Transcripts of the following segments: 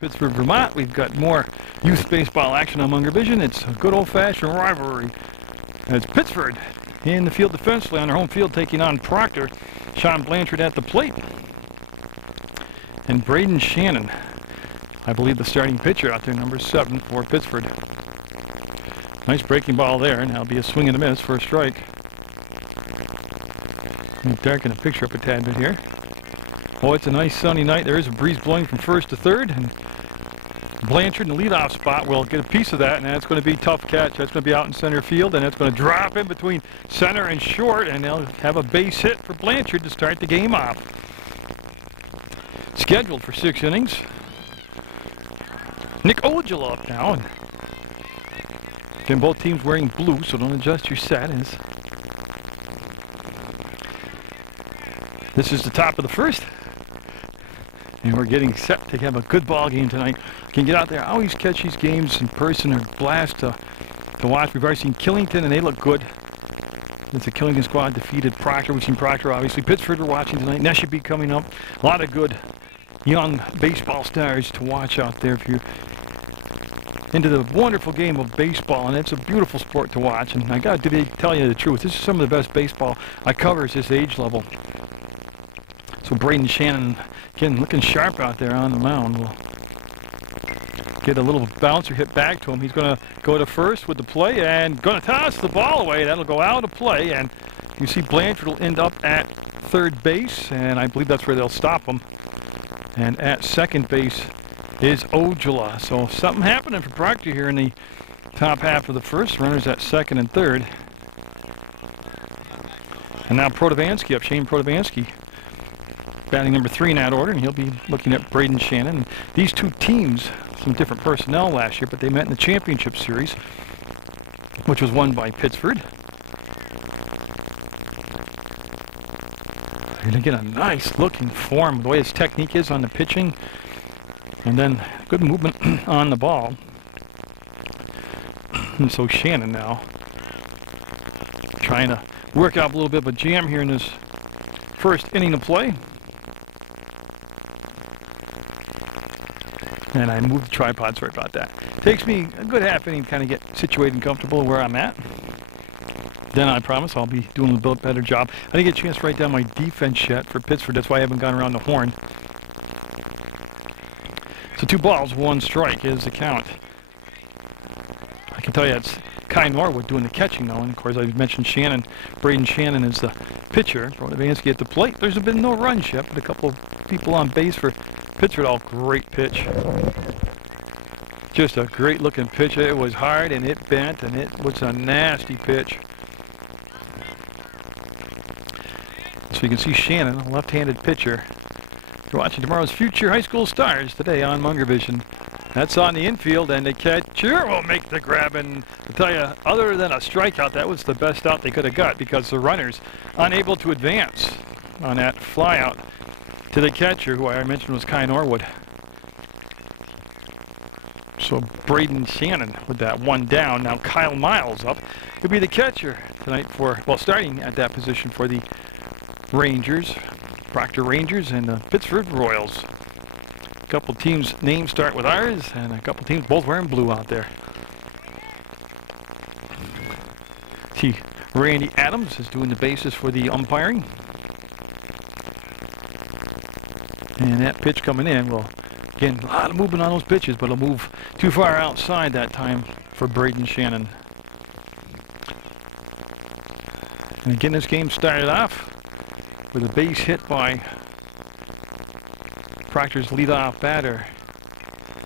Pittsford, Vermont. We've got more youth baseball action on Munger Vision. It's a good old-fashioned rivalry. It's Pittsford in the field defensively on their home field taking on Proctor. Sean Blanchard at the plate. And Braden Shannon, I believe the starting pitcher out there, number 7 for Pittsford. Nice breaking ball there, and that'll be a swing and a miss for a strike. Let me darken the picture up a tad bit here. Oh, it's a nice sunny night. There is a breeze blowing from first to third, and Blanchard in the leadoff spot will get a piece of that, and that's going to be a tough catch. That's going to be out in center field, and that's going to drop in between center and short, and they'll have a base hit for Blanchard to start the game off. Scheduled for 6 innings. Nick Ojala up now, and again, both teams wearing blue, so don't adjust your settings. This is the top of the first. And we're getting set to have a good ball game tonight. Can get out there. I always catch these games in person. They're a blast to watch. We've already seen Killington, and they look good. It's a Killington squad defeated Proctor. We've seen Proctor, obviously. Pittsford we're watching tonight. Neshabie coming up. A lot of good young baseball stars to watch out there if you're into the wonderful game of baseball. And it's a beautiful sport to watch. And I got to tell you the truth. This is some of the best baseball I cover at this age level. So Braden Shannon, again, looking sharp out there on the mound. We'll get a little bouncer hit back to him. He's going to go to first with the play and going to toss the ball away. That'll go out of play, and you see Blanchard will end up at third base, and I believe that's where they'll stop him. And at second base is Ojala. So something happening for Proctor here in the top half of the first. Runners at second and third. And now Protovansky up, Shane Protovansky, batting number 3 in that order, and he'll be looking at Braden Shannon. These two teams, some different personnel last year, but they met in the championship series, which was won by Pittsford. You're going to get a nice looking form, the way his technique is on the pitching, and then good movement on the ball. And so Shannon now trying to work out a little bit of a jam here in this first inning of play. And I moved the tripod, sorry about that. Takes me a good half inning to kind of get situated and comfortable where I'm at. Then I promise I'll be doing a little bit better job. I didn't get a chance to write down my defense yet for Pittsford. That's why I haven't gone around the horn. So 2 balls, 1 strike is the count. I can tell you it's Kai Norwood doing the catching though. And of course I mentioned Shannon. Braden Shannon is the pitcher. Protovansky at the plate. There's been no runs yet, but a couple of people on base for Pittsford. All great pitch. Just a great looking pitch. It was hard and it bent and it was a nasty pitch. So you can see Shannon, a left-handed pitcher. You're watching tomorrow's Future High School Stars today on Munger Vision. That's on the infield, and the catcher will make the grab. And I'll tell you, other than a strikeout, that was the best out they could have got because the runners unable to advance on that flyout to the catcher, who I mentioned was Kai Norwood. So Braden Shannon with that one down. Now Kyle Miles up. He'll be the catcher tonight for, well, starting at that position for the Rangers, Proctor Rangers and the Pittsford Royals. A couple teams' names start with ours, and a couple teams both wearing blue out there. See, Randy Adams is doing the bases for the umpiring. And that pitch coming in, well, again, a lot of movement on those pitches, but it'll move too far outside that time for Braden Shannon. And again, this game started off with a base hit by Proctor's leadoff batter.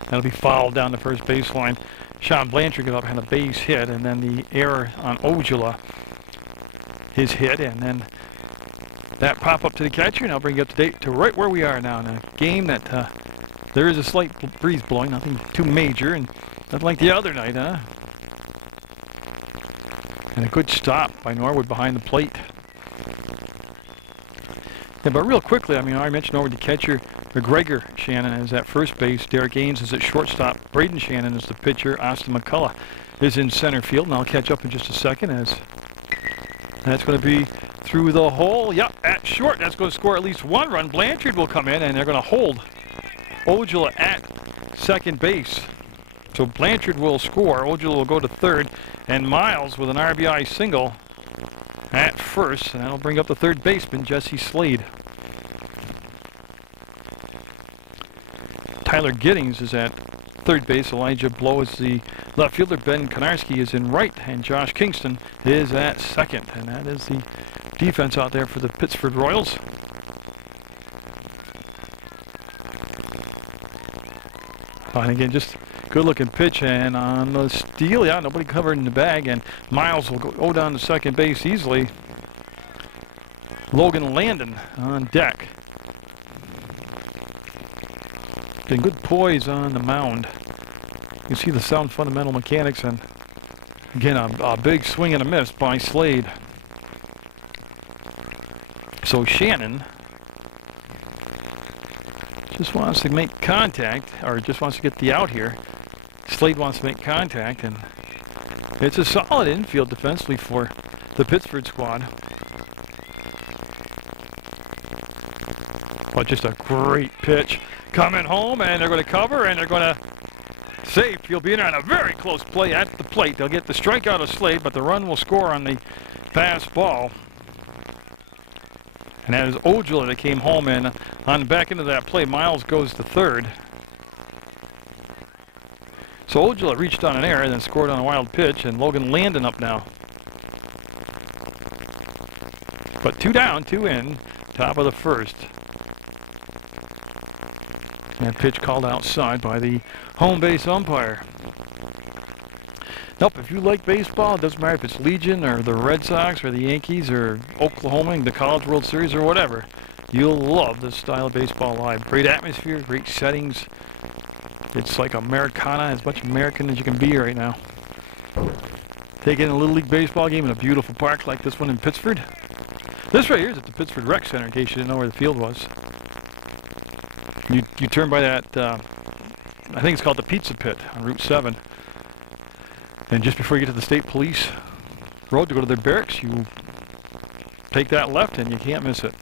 That'll be fouled down the first baseline. Sean Blanchard got up and had a base hit, and then the error on Ojala, his hit, and then that pop up to the catcher, and I'll bring you up to date to right where we are now in a game that there is a slight breeze blowing, nothing too major, and nothing like the other night, huh? And a good stop by Norwood behind the plate. Yeah, but real quickly, I mean, I mentioned Norwood, the catcher. McGregor Shannon is at first base. Derek Ains is at shortstop. Braden Shannon is the pitcher. Austin McCullough is in center field, and I'll catch up in just a second as that's going to be through the hole. Yep, at short. That's going to score at least 1 run. Blanchard will come in, and they're going to hold Ojala at second base. So Blanchard will score, Ojula will go to third, and Miles with an RBI single at first, and that'll bring up the third baseman, Jesse Slade. Tyler Giddings is at third base, Elijah Blow is the left fielder, Ben Konarski is in right, and Josh Kingston is at second. And that is the defense out there for the Pittsford Royals. And again, just good looking pitch, and on the steal, yeah, nobody covered in the bag, and Miles will go down to second base easily. Logan Landon on deck. Getting good poise on the mound. You see the sound fundamental mechanics, and again, a big swing and a miss by Slade. So Shannon just wants to make contact, or just wants to get the out here. Slade wants to make contact, and it's a solid infield defensively for the Pittsford squad. But just a great pitch coming home, and they're going to cover, and they're going to safe. He'll be in on a very close play at the plate. They'll get the strikeout of Slade, but the run will score on the pass ball. And that is Ojula that came home, and on the back end of that play, Miles goes to third. So Ojula reached on an error and then scored on a wild pitch, and Logan Landon up now. But 2 down, 2 in, top of the first. That pitch called outside by the home base umpire. Nope, if you like baseball, it doesn't matter if it's Legion or the Red Sox or the Yankees or Oklahoma, the College World Series or whatever, you'll love this style of baseball live. Great atmosphere, great settings. It's like Americana, as much American as you can be right now. Take in a Little League baseball game in a beautiful park like this one in Pittsford. This right here is at the Pittsford Rec Center, in case you didn't know where the field was. You turn by that, I think it's called the Pizza Pit on Route 7. And just before you get to the State Police Road to go to their barracks, you take that left and you can't miss it.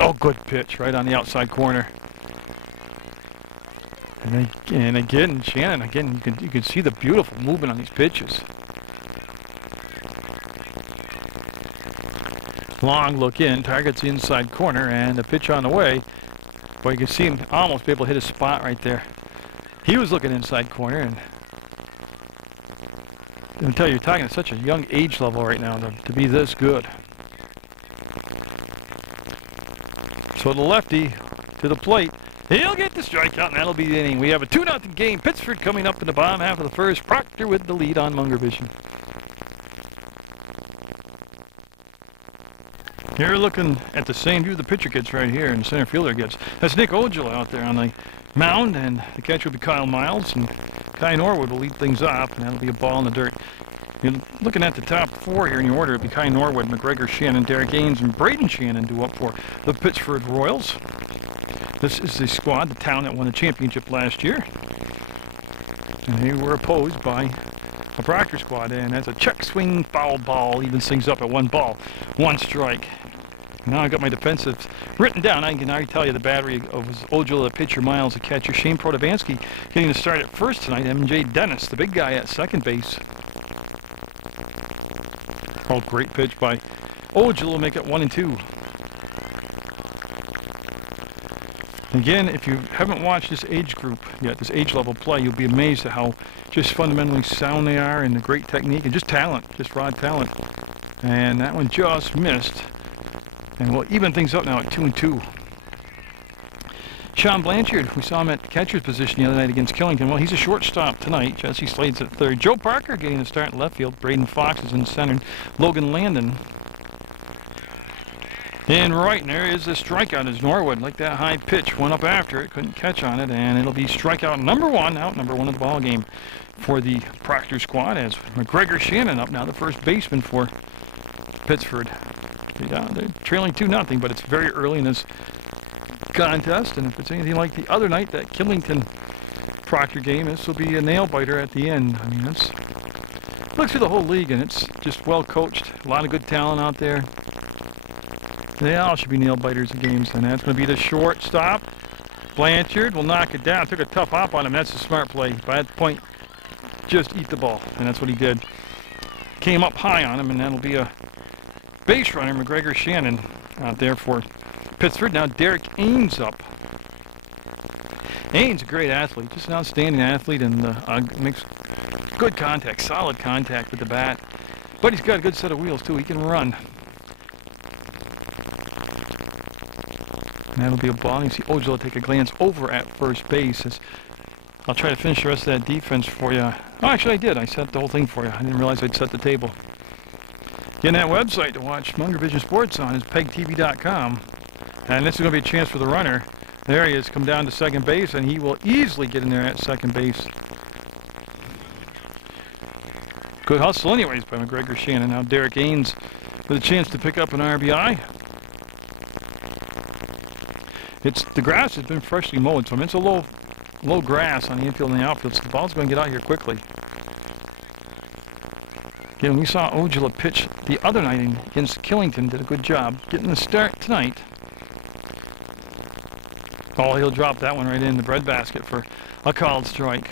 Oh, good pitch right on the outside corner. And again, Shannon, again, you can see the beautiful movement on these pitches. Long look in, targets the inside corner, and a pitch on the way. Boy, you can see him almost be able to hit a spot right there. He was looking inside corner, and I tell you, you're talking at such a young age level right now to be this good. So the lefty to the plate. He'll get the strikeout, and that'll be the inning. We have a 2-0 game. Pittsford coming up in the bottom half of the first. Proctor with the lead on Munger Vision. You're looking at the same view the pitcher gets right here, and the center fielder gets. That's Nick Ojula out there on the mound, and the catcher will be Kyle Miles, and Kai Norwood will lead things off, and that'll be a ball in the dirt. You're looking at the top 4 here in your order. It'll be Kai Norwood, McGregor Shannon, Derek Ains, and Braden Shannon do up for the Pittsford Royals. This is the squad, the town that won the championship last year. And they were opposed by a Proctor squad, and that's a check swing foul ball. Evens things up at 1 ball, 1 strike. Now I got my defensives written down. I can already tell you the battery of Ojula, the pitcher, Miles, the catcher, Shane Protovansky getting the start at first tonight. M.J. Dennis, the big guy, at second base. Oh, great pitch by Ojula, make it 1-2. Again, if you haven't watched this age group yet, this age level play, you'll be amazed at how just fundamentally sound they are, and the great technique and just talent, just raw talent. And that one just missed. And we'll even things up now at 2-2. Sean Blanchard, we saw him at catcher's position the other night against Killington. Well, he's a shortstop tonight. Jesse Slade's at third. Joe Parker getting the start in left field. Braden Fox is in center. Logan Landon in right, and there is a strikeout as Norwood, like that high pitch, went up after it, couldn't catch on it, and it'll be strikeout number 1, out number 1 of the ball game for the Proctor squad, as McGregor Shannon up now, the first baseman for Pittsford. Yeah, they're trailing 2-0, but it's very early in this contest, and if it's anything like the other night, that Killington Proctor game, this will be a nail biter at the end. I mean, it's look through the whole league, and it's just well coached, a lot of good talent out there. They all should be nail biters of games, and that's going to be the shortstop. Blanchard will knock it down. Took a tough hop on him. That's a smart play. By that point, just eat the ball. And that's what he did. Came up high on him, and that'll be a base runner, McGregor Shannon, out there for Pittsford. Now Derek Ames up. Ames, a great athlete, just an outstanding athlete, and makes good contact, solid contact with the bat. But he's got a good set of wheels, too. He can run. And that'll be a ball. You see Ojala take a glance over at first base. I'll try to finish the rest of that defense for you. Oh, actually, I did. I set the whole thing for you. I didn't realize I'd set the table. Again, that website to watch Munger Vision Sports on is PEGTV.com. And this is going to be a chance for the runner. There he is, come down to second base, and he will easily get in there at second base. Good hustle anyways by McGregor Shannon. Now Derek Ames with a chance to pick up an RBI. The grass has been freshly mowed, so it's a low grass on the infield and the outfield, so the ball's going to get out here quickly. Again, we saw Ojala pitch the other night against Killington. Did a good job getting the start tonight. Oh, he'll drop that one right in the breadbasket for a called strike.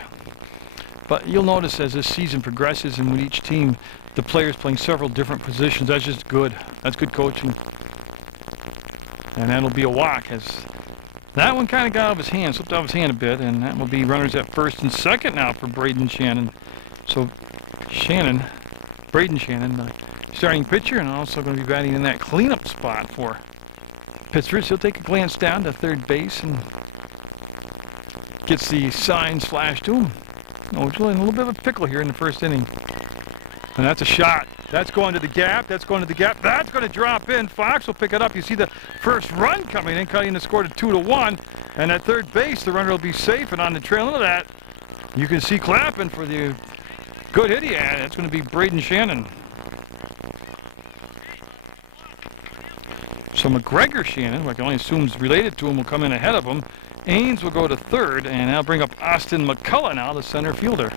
But you'll notice as this season progresses and with each team, the players playing several different positions. That's just good. That's good coaching. And that'll be a walk as that one kind of got out of his hand, slipped out of his hand a bit, and that will be runners at first and second now for Braden Shannon. So Braden Shannon, starting pitcher, and also going to be batting in that cleanup spot for Pittsford. So he'll take a glance down to third base and gets the signs flashed to him. Ojala in a little bit of a pickle here in the first inning. And that's a shot. That's going to the gap. That's going to the gap. That's going to drop in. Fox will pick it up. You see the first run coming in, cutting the score to 2-1. And at third base, the runner will be safe. And on the trail of that, you can see clapping for the good hit he had. It's going to be Braden Shannon. So McGregor Shannon, who I can only assume is related to him, will come in ahead of him. Ames will go to third, and that'll bring up Austin McCullough now, the center fielder.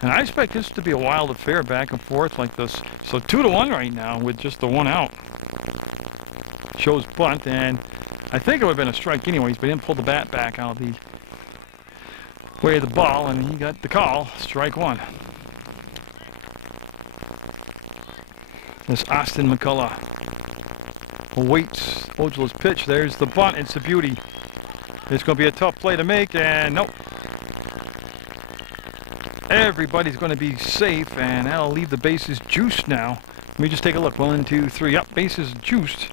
And I expect this to be a wild affair back and forth like this. So 2-1 right now with just the one out. Shows bunt, and I think it would have been a strike anyways, but he didn't pull the bat back out of the way of the ball, and he got the call, strike one. This Austin McCullough awaits Ojala's pitch. There's the bunt. It's a beauty. It's going to be a tough play to make, and nope. Everybody's going to be safe, and that'll leave the bases juiced now. Let me just take a look. 1, 2, 3. Yep, bases juiced.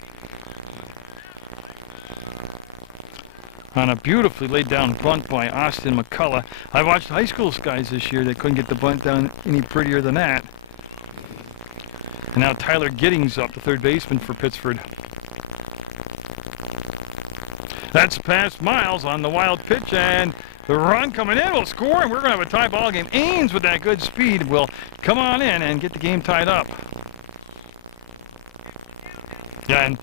On a beautifully laid down bunt by Austin McCullough. I watched high school guys this year that couldn't get the bunt down any prettier than that. And now Tyler Giddings up, the third baseman for Pittsford. That's past Miles on the wild pitch, and the run coming in will score, and we're going to have a tie ball game. Ames with that good speed will come on in and get the game tied up. Yeah, and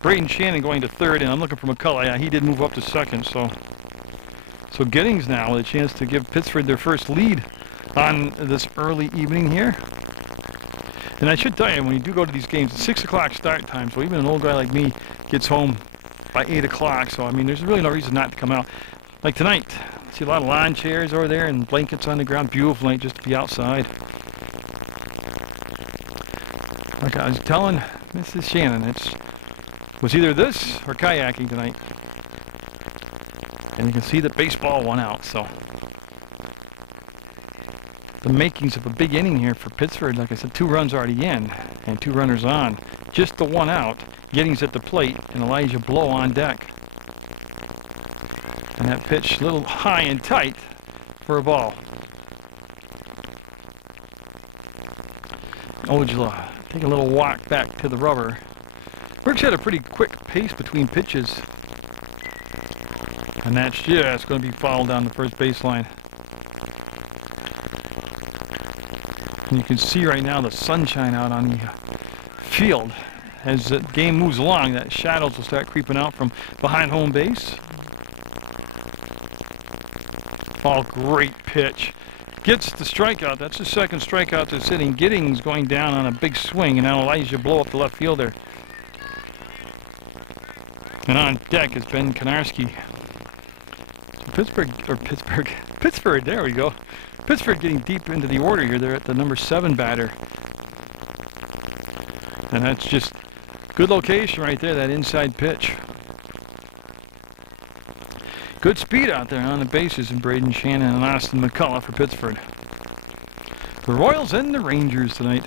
Braden Shannon going to third, and I'm looking for McCullough. Yeah, he did move up to second, so Giddings now with a chance to give Pittsford their first lead on this early evening here. And I should tell you, when you do go to these games, it's 6 o'clock start time, so even an old guy like me gets home by 8 o'clock, so I mean there's really no reason not to come out. Like tonight, see a lot of lawn chairs over there and blankets on the ground. Beautiful night just to be outside. Like I was telling Mrs. Shannon, it was either this or kayaking tonight. And you can see that baseball won out, so the makings of a big inning here for Pittsford. Like I said, 2 runs already in and 2 runners on. Just the one out. Giddings at the plate and Elijah Blow on deck. And that pitch a little high and tight for a ball. Ojala take a little walk back to the rubber. Brooks had a pretty quick pace between pitches. And that's just going to be fouled down the first baseline. And you can see right now the sunshine out on the field. As the game moves along, that shadows will start creeping out from behind home base. Oh, great pitch. Gets the strikeout. That's the second strikeout this inning. Giddings going down on a big swing, and now Elijah Blow up the left fielder. And on deck is Ben Konarski. Pittsford, there we go. Pittsford getting deep into the order here. They're at the number 7 batter. And that's just good location right there, that inside pitch. Good speed out there on the bases in Braden Shannon and Austin McCullough for Pittsford. The Royals and the Rangers tonight.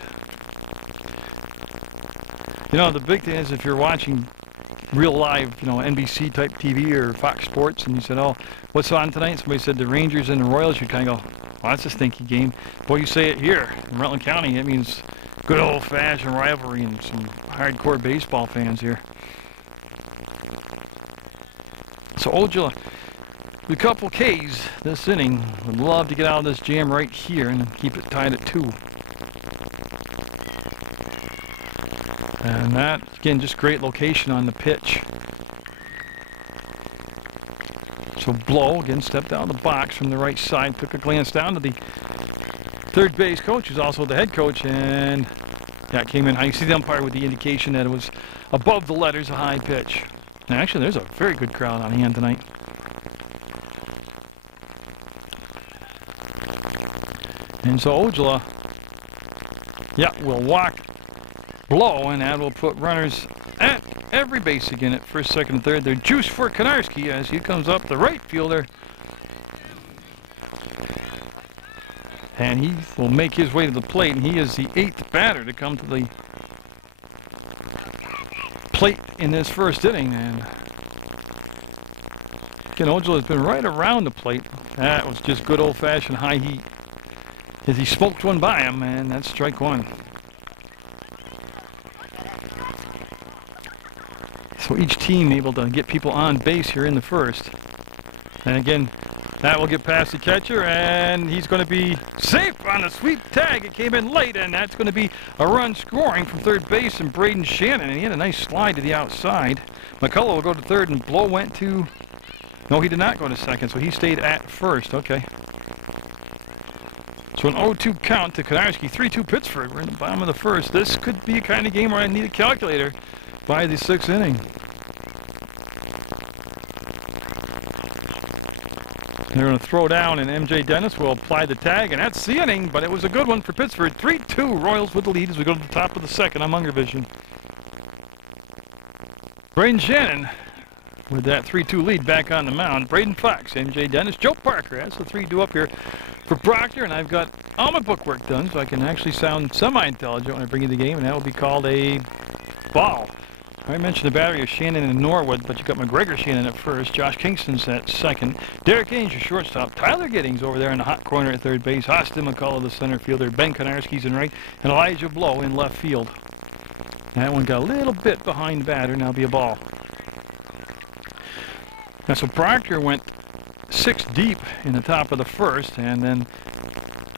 You know, the big thing is if you're watching real live, you know, NBC type TV or Fox Sports, and you said, oh, what's on tonight? Somebody said the Rangers and the Royals, you kind of go, well, that's a stinky game. Boy, you say it here in Rutland County, it means good old-fashioned rivalry and some hardcore baseball fans here. So Ojala, with a couple Ks this inning, would love to get out of this jam right here and keep it tied at 2. And that, again, just great location on the pitch. So Blow, again, stepped out of the box from the right side, took a glance down to the third base coach, who's also the head coach, and that came in high. You see the umpire with the indication that it was above the letters, a high pitch. And actually, there's a very good crowd on hand tonight. And so Ojala, yeah, will walk Blow, and that will put runners at every base again at first, second, and third. They're juice for Konarski as he comes up, the right fielder. And he will make his way to the plate, and he is the 8th batter to come to the plate in this first inning. And again, Ojala has been right around the plate. That was just good old-fashioned high heat as he smoked one by him, and that's strike 1. So each team able to get people on base here in the first. And again, that will get past the catcher, and he's going to be safe on a sweep tag. It came in late, and that's going to be a run scoring from third base and Braden Shannon. And he had a nice slide to the outside. McCullough will go to third, and Blow went to... No, he did not go to second, so he stayed at first. Okay. So an 0-2 count to Konarski. 3-2 Pittsford. We're in the bottom of the first. This could be a kind of game where I need a calculator by the 6th inning. They're going to throw down, and MJ Dennis will apply the tag, and that's the inning, but it was a good one for Pittsford. 3-2, Royals with the lead as we go to the top of the second on Munger Vision. Braden Shannon with that 3-2 lead back on the mound. Braden Fox, MJ Dennis, Joe Parker. That's the 3-2 up here for Proctor, and I've got all my bookwork done, so I can actually sound semi-intelligent when I bring you the game, and that will be called a ball. I mentioned the battery of Shannon and Norwood, but you got McGregor Shannon at first, Josh Kingston's at second, Derek Ainge, your shortstop, Tyler Giddings over there in the hot corner at third base, Austin McCullough, the center fielder, Ben Konarski's in right, and Elijah Blow in left field. That one got a little bit behind the batter, now be a ball. Now, so Proctor went 6 deep in the top of the first, and then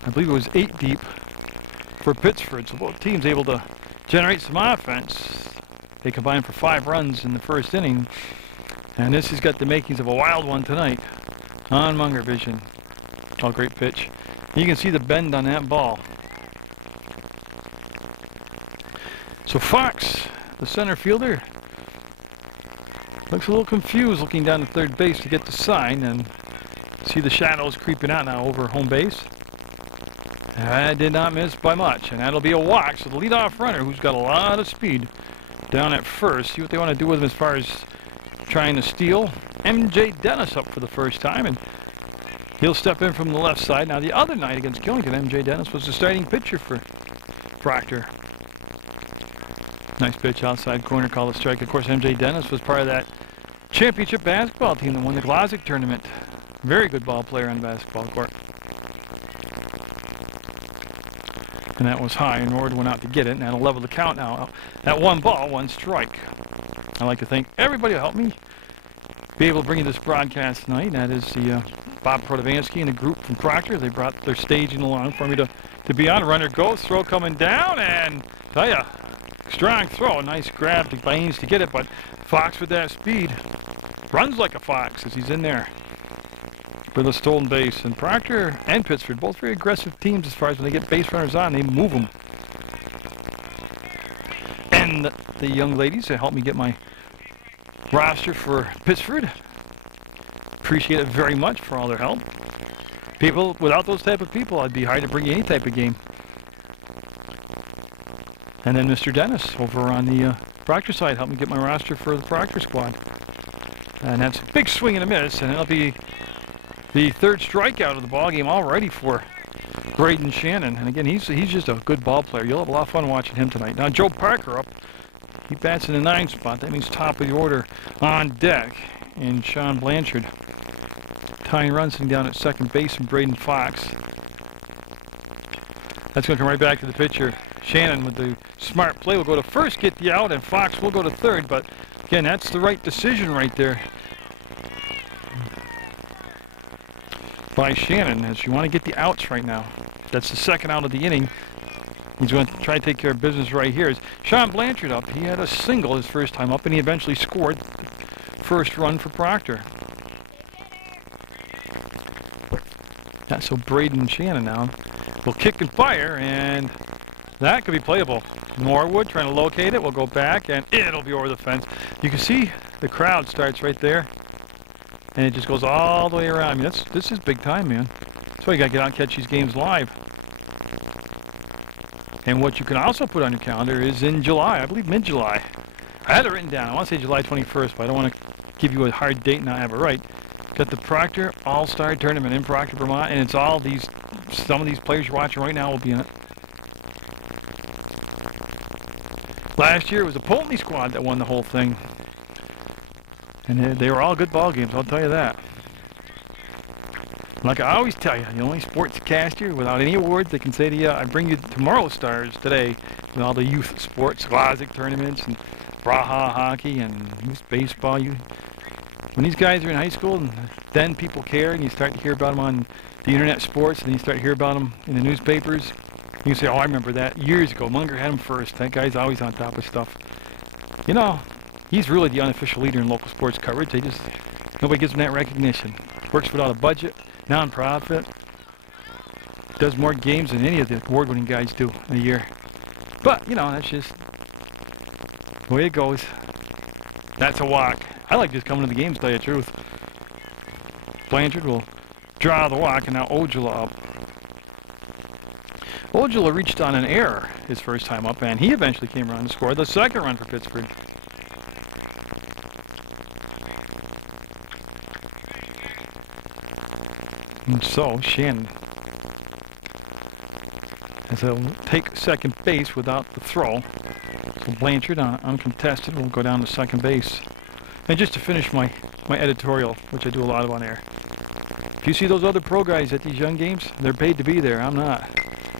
I believe it was 8 deep for Pittsford, so both teams able to generate some offense. They combined for 5 runs in the first inning, and this has got the makings of a wild one tonight on Munger Vision. Oh, great pitch. You can see the bend on that ball. So Fox, the center fielder, looks a little confused looking down to third base to get the sign, and see the shadows creeping out now over home base. I did not miss by much, and that'll be a walk. So the leadoff runner, who's got a lot of speed, down at first. See what they want to do with him as far as trying to steal. MJ Dennis up for the first time, and he'll step in from the left side. Now, the other night against Killington, MJ Dennis was the starting pitcher for Proctor. Nice pitch outside corner, called a strike. Of course, MJ Dennis was part of that championship basketball team that won the Glossic tournament. Very good ball player on the basketball court. And that was high, and Nord went out to get it, and that'll level the count now. That 1 ball, 1 strike. I'd like to thank everybody who helped me be able to bring you this broadcast tonight, and that is the Bob Protovansky and the group from Proctor. They brought their staging along for me to be on. Runner goes, throw coming down, and tell ya, strong throw. Nice grab to Baines to get it, but Fox with that speed runs like a fox as he's in there with a stolen base. And Proctor and Pittsford, both very aggressive teams as far as when they get base runners on, they move them. And the young ladies that helped me get my roster for Pittsford, appreciate it very much for all their help. People, without those type of people, I'd be hard to bring you any type of game. And then Mr. Dennis over on the Proctor side helped me get my roster for the Proctor squad. And that's a big swing and a miss, and it'll be the third strikeout of the ball game already for Braden Shannon. And again, he's just a good ball player. You'll have a lot of fun watching him tonight. Now Joe Parker up. He bats in the 9th spot. That means top of the order on deck. And Sean Blanchard tying runs down at second base, and Braden Fox. That's going to come right back to the pitcher. Shannon with the smart play will go to first, get the out, and Fox will go to third. But again, that's the right decision right there by Shannon, as you want to get the outs right now. That's the second out of the inning. He's going to try to take care of business right here. Is Sean Blanchard up? He had a single his first time up, and he eventually scored the first run for Proctor. Yeah, so Braden Shannon now will kick and fire, and that could be playable. Norwood trying to locate it. We'll go back, and it'll be over the fence. You can see the crowd starts right there, and it just goes all the way around. I mean, this is big time, man. That's why you got to get out and catch these games live. And what you can also put on your calendar is in July, I believe mid-July. I had it written down. I want to say July 21st, but I don't want to give you a hard date and not have it right. Got the Proctor All-Star Tournament in Proctor, Vermont, and it's all these, some of these players you're watching right now will be in it. Last year it was the Pulteney squad that won the whole thing. And they were all good ball games, I'll tell you that. Like I always tell you, the only sportscaster without any awards that can say to you, I bring you tomorrow's stars today with all the youth sports, Glazic tournaments, and Braha hockey, and youth baseball. When these guys are in high school, and then people care, and you start to hear about them on the internet sports, and then you start to hear about them in the newspapers, you say, oh, I remember that years ago. Munger had him first. That guy's always on top of stuff. You know, he's really the unofficial leader in local sports coverage. Nobody gives him that recognition. Works without a budget, non-profit, does more games than any of the award-winning guys do in a year. But, you know, that's just the way it goes. That's a walk. I like just coming to the games, to tell you the truth. Blanchard will draw the walk, and now Ojala up. Ojala reached on an error his first time up, and he eventually came around to score the second run for Pittsford. And so Shannon as he'll take second base without the throw. So Blanchard, uncontested, will go down to second base. And just to finish my editorial, which I do a lot of on air. If you see those other pro guys at these young games, they're paid to be there. I'm not.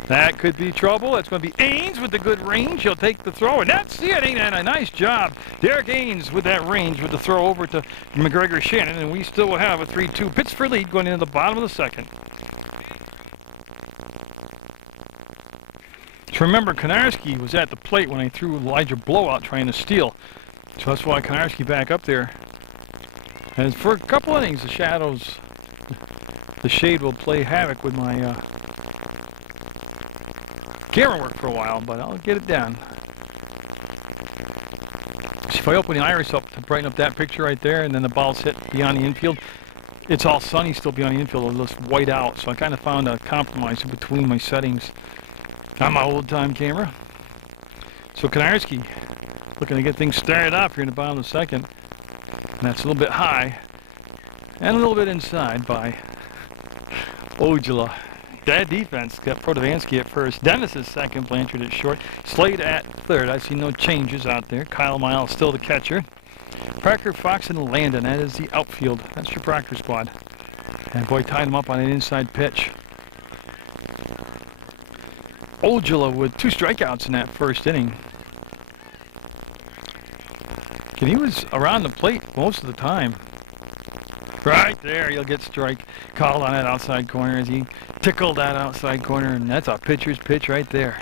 That could be trouble. That's going to be Ains with the good range. He'll take the throw, and that's it. Ain't that a nice job? Derek Ains with that range with the throw over to McGregor Shannon, and we still will have a 3-2 Pittsford lead going into the bottom of the second. So remember, Konarski was at the plate when I threw Elijah Blowout trying to steal. So that's why Konarski back up there. And for a couple innings, the shade will play havoc with my camera work for a while, but I'll get it down. See, if I open the iris up to brighten up that picture right there, and then the ball's hit beyond the infield, it's all sunny still beyond the infield. It'll just white out. So I kind of found a compromise in between my settings on my old-time camera. So Konarski looking to get things started off here in the bottom of the second. And that's a little bit high and a little bit inside by Ojala. That defense got Protovansky at first. Dennis is second, Blanchard at short. Slade at third. I see no changes out there. Kyle Miles still the catcher. Parker, Fox, and Landon. That is the outfield. That's your Proctor squad. And boy, tied him up on an inside pitch. Ojala with 2 strikeouts in that first inning. And he was around the plate most of the time. Right there, you'll get strike called on that outside corner as he tickled that outside corner, and that's a pitcher's pitch right there.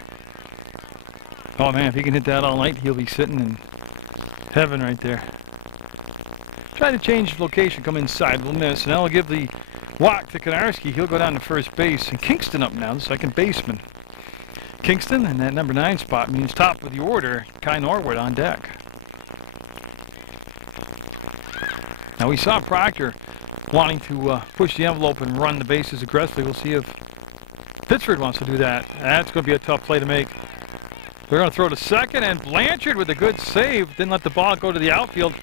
Oh man, if he can hit that all night, he'll be sitting in heaven right there. Try to change location, come inside, we'll miss, and that'll give the walk to Konarski. He'll go down to first base, and Kingston up now, the second baseman. Kingston, and that number 9 spot means top of the order, Kai Norwood on deck. Now we saw Proctor wanting to push the envelope and run the bases aggressively. We'll see if Pittsford wants to do that. That's going to be a tough play to make. They're going to throw to second, and Blanchard with a good save. Didn't let the ball go to the outfield.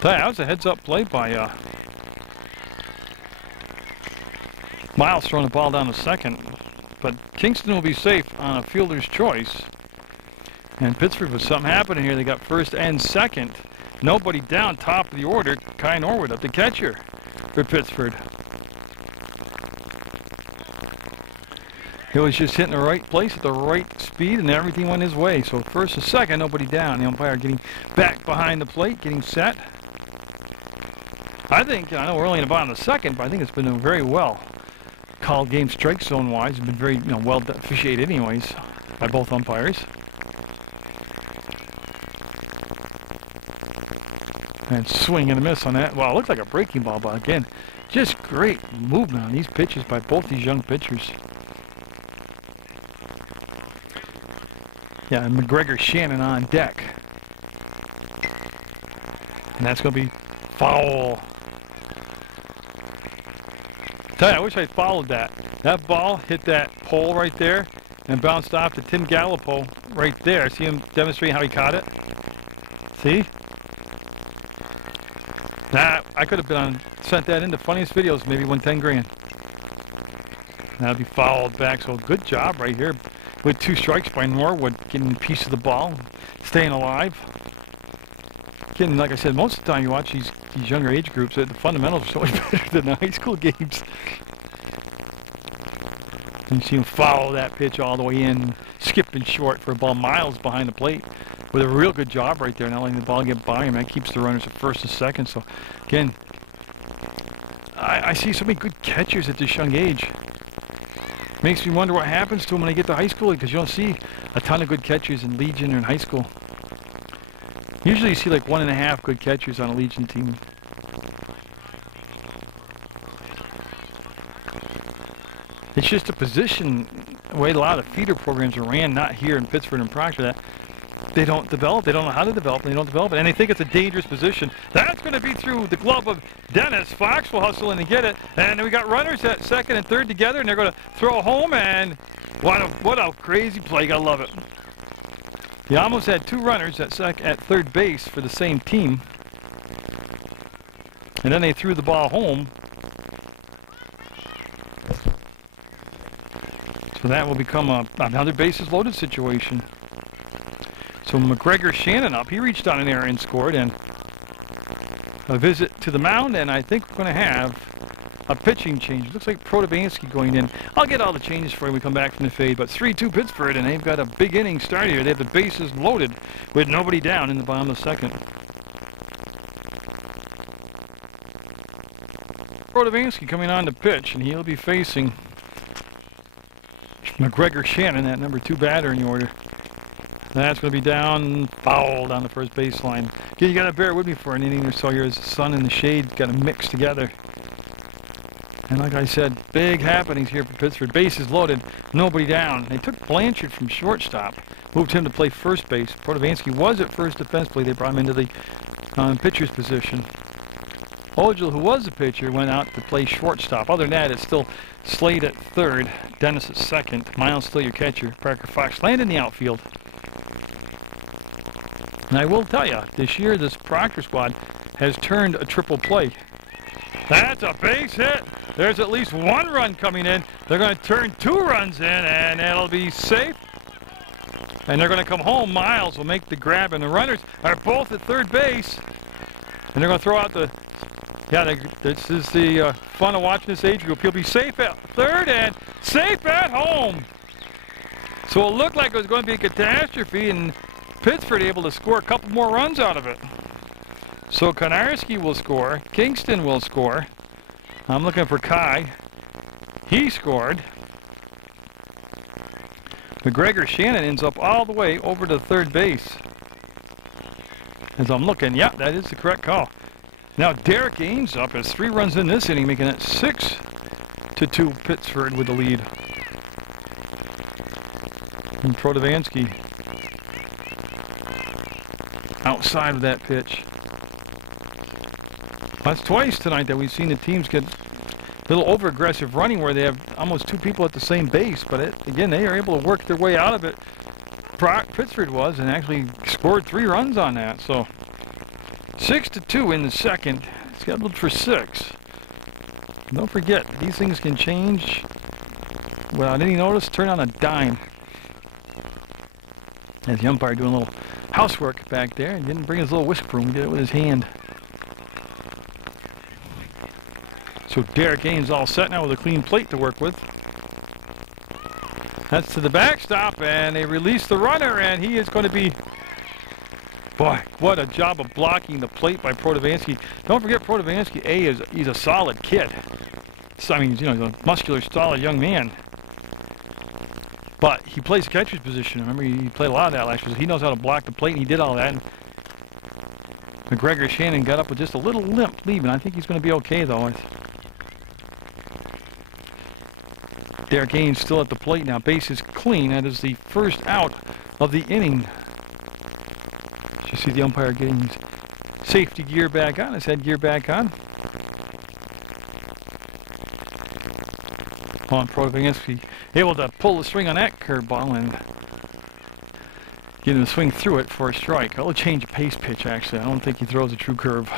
That was a heads-up play by Miles throwing the ball down to second. But Kingston will be safe on a fielder's choice. And Pittsford, with something happening here, they got first and second. Nobody down, top of the order. Kai Norwood up the catcher for Pittsford. He was just hitting the right place at the right speed, and everything went his way. So first and second, nobody down. The umpire getting back behind the plate, getting set. I know we're only in the bottom of the second, but I think it's been doing very well. Called game strike zone wise. It's been very well officiated anyways by both umpires. And swing and a miss on that. Well, it looked like a breaking ball, but again, just great movement on these pitches by both these young pitchers. Yeah, and McGregor Shannon on deck. And that's going to be foul. Tell you, I wish I followed that. That ball hit that pole right there and bounced off to Tim Gallipo right there. See him demonstrating how he caught it? See? That I could have sent that into funniest videos, maybe won 10 grand. That'd be fouled back. So good job right here with 2 strikes by Norwood, getting a piece of the ball, staying alive. Again, like I said, most of the time you watch these younger age groups, the fundamentals are so much better than the high school games. And you see him follow that pitch all the way in, skipping short for a ball miles behind the plate with a real good job right there, not letting the ball get by him. That keeps the runners at first and second. So, again, I see so many good catchers at this young age. Makes me wonder what happens to them when they get to high school, because you don't see a ton of good catchers in Legion or in high school. Usually you see like 1.5 good catchers on a Legion team. It's just a position, the way a lot of feeder programs are ran, not here in Pittsford and Proctor, that they don't develop, they don't know how to develop, and they don't develop it, and they think it's a dangerous position. That's going to be through the glove of Dennis. Fox will hustle in and get it, and we got runners at second and third together, and they're going to throw home, and what a crazy play. Gotta love it. He almost had 2 runners at third base for the same team, and then they threw the ball home. So that will become another bases loaded situation. So McGregor Shannon up. He reached on an error and scored, and a visit to the mound, and I think we're going to have a pitching change. Looks like Protovansky going in. I'll get all the changes for when we come back from the fade, but 3-2 Pittsford, and they've got a big inning start here. They have the bases loaded with nobody down in the bottom of the second. Protovansky coming on to pitch, and he'll be facing McGregor Shannon, that number 2 batter in the order. That's going to be down, fouled on the first baseline. You got to bear with me for an inning or so here as the sun and the shade got to mix together. And like I said, big happenings here for Pittsford. Bases loaded, nobody down. They took Blanchard from shortstop, moved him to play first base. Protovansky was at first defensively. They brought him into the pitcher's position. Ogil, who was the pitcher, went out to play shortstop. Other than that, it's still Slade at third, Dennis at second, Miles still your catcher, Parker Fox land in the outfield. And I will tell you, this year this Proctor squad has turned a triple play. That's a base hit. There's at least 1 run coming in. They're going to turn 2 runs in, and it'll be safe. And they're going to come home. Miles will make the grab, and the runners are both at third base. And they're going to throw out the... Yeah, this is the fun of watching this age group. He'll be safe at third and safe at home. So it looked like it was going to be a catastrophe, and Pittsford able to score a couple more runs out of it. So Konarski will score. Kingston will score. I'm looking for Kai. He scored. McGregor Shannon ends up all the way over to third base. As I'm looking, yeah, that is the correct call. Now Derek Ames up as 3 runs in this inning, making it 6-2 Pittsford with the lead. And Protovansky outside of that pitch. That's twice tonight that we've seen the teams get a little over-aggressive running where they have almost two people at the same base. But again, they are able to work their way out of it. Pittsford was, and actually scored 3 runs on that. So 6-2 in the second, scheduled for 6. Don't forget, these things can change without any notice, turn on a dime. As the umpire doing a little housework back there, and didn't bring his little whisk broom, did it with his hand. So Derek Ains all set now with a clean plate to work with. That's to the backstop, and they release the runner, and he is going to be... Boy, what a job of blocking the plate by Protovansky. Don't forget, Protovansky, he's a solid kid. So, I mean, you know, he's a muscular, solid young man. But he plays catcher's position. Remember, he played a lot of that last year. So he knows how to block the plate, and he did all that. And McGregor Shannon got up with just a little limp leaving. I think he's going to be okay, though. Derek Ains still at the plate now. Base is clean. That is the first out of the inning. You see the umpire getting his safety gear back on, his head gear back on. Protovansky able to pull the string on that curveball and get him to swing through it for a strike. I'll change a pace pitch, actually. I don't think he throws a true curve.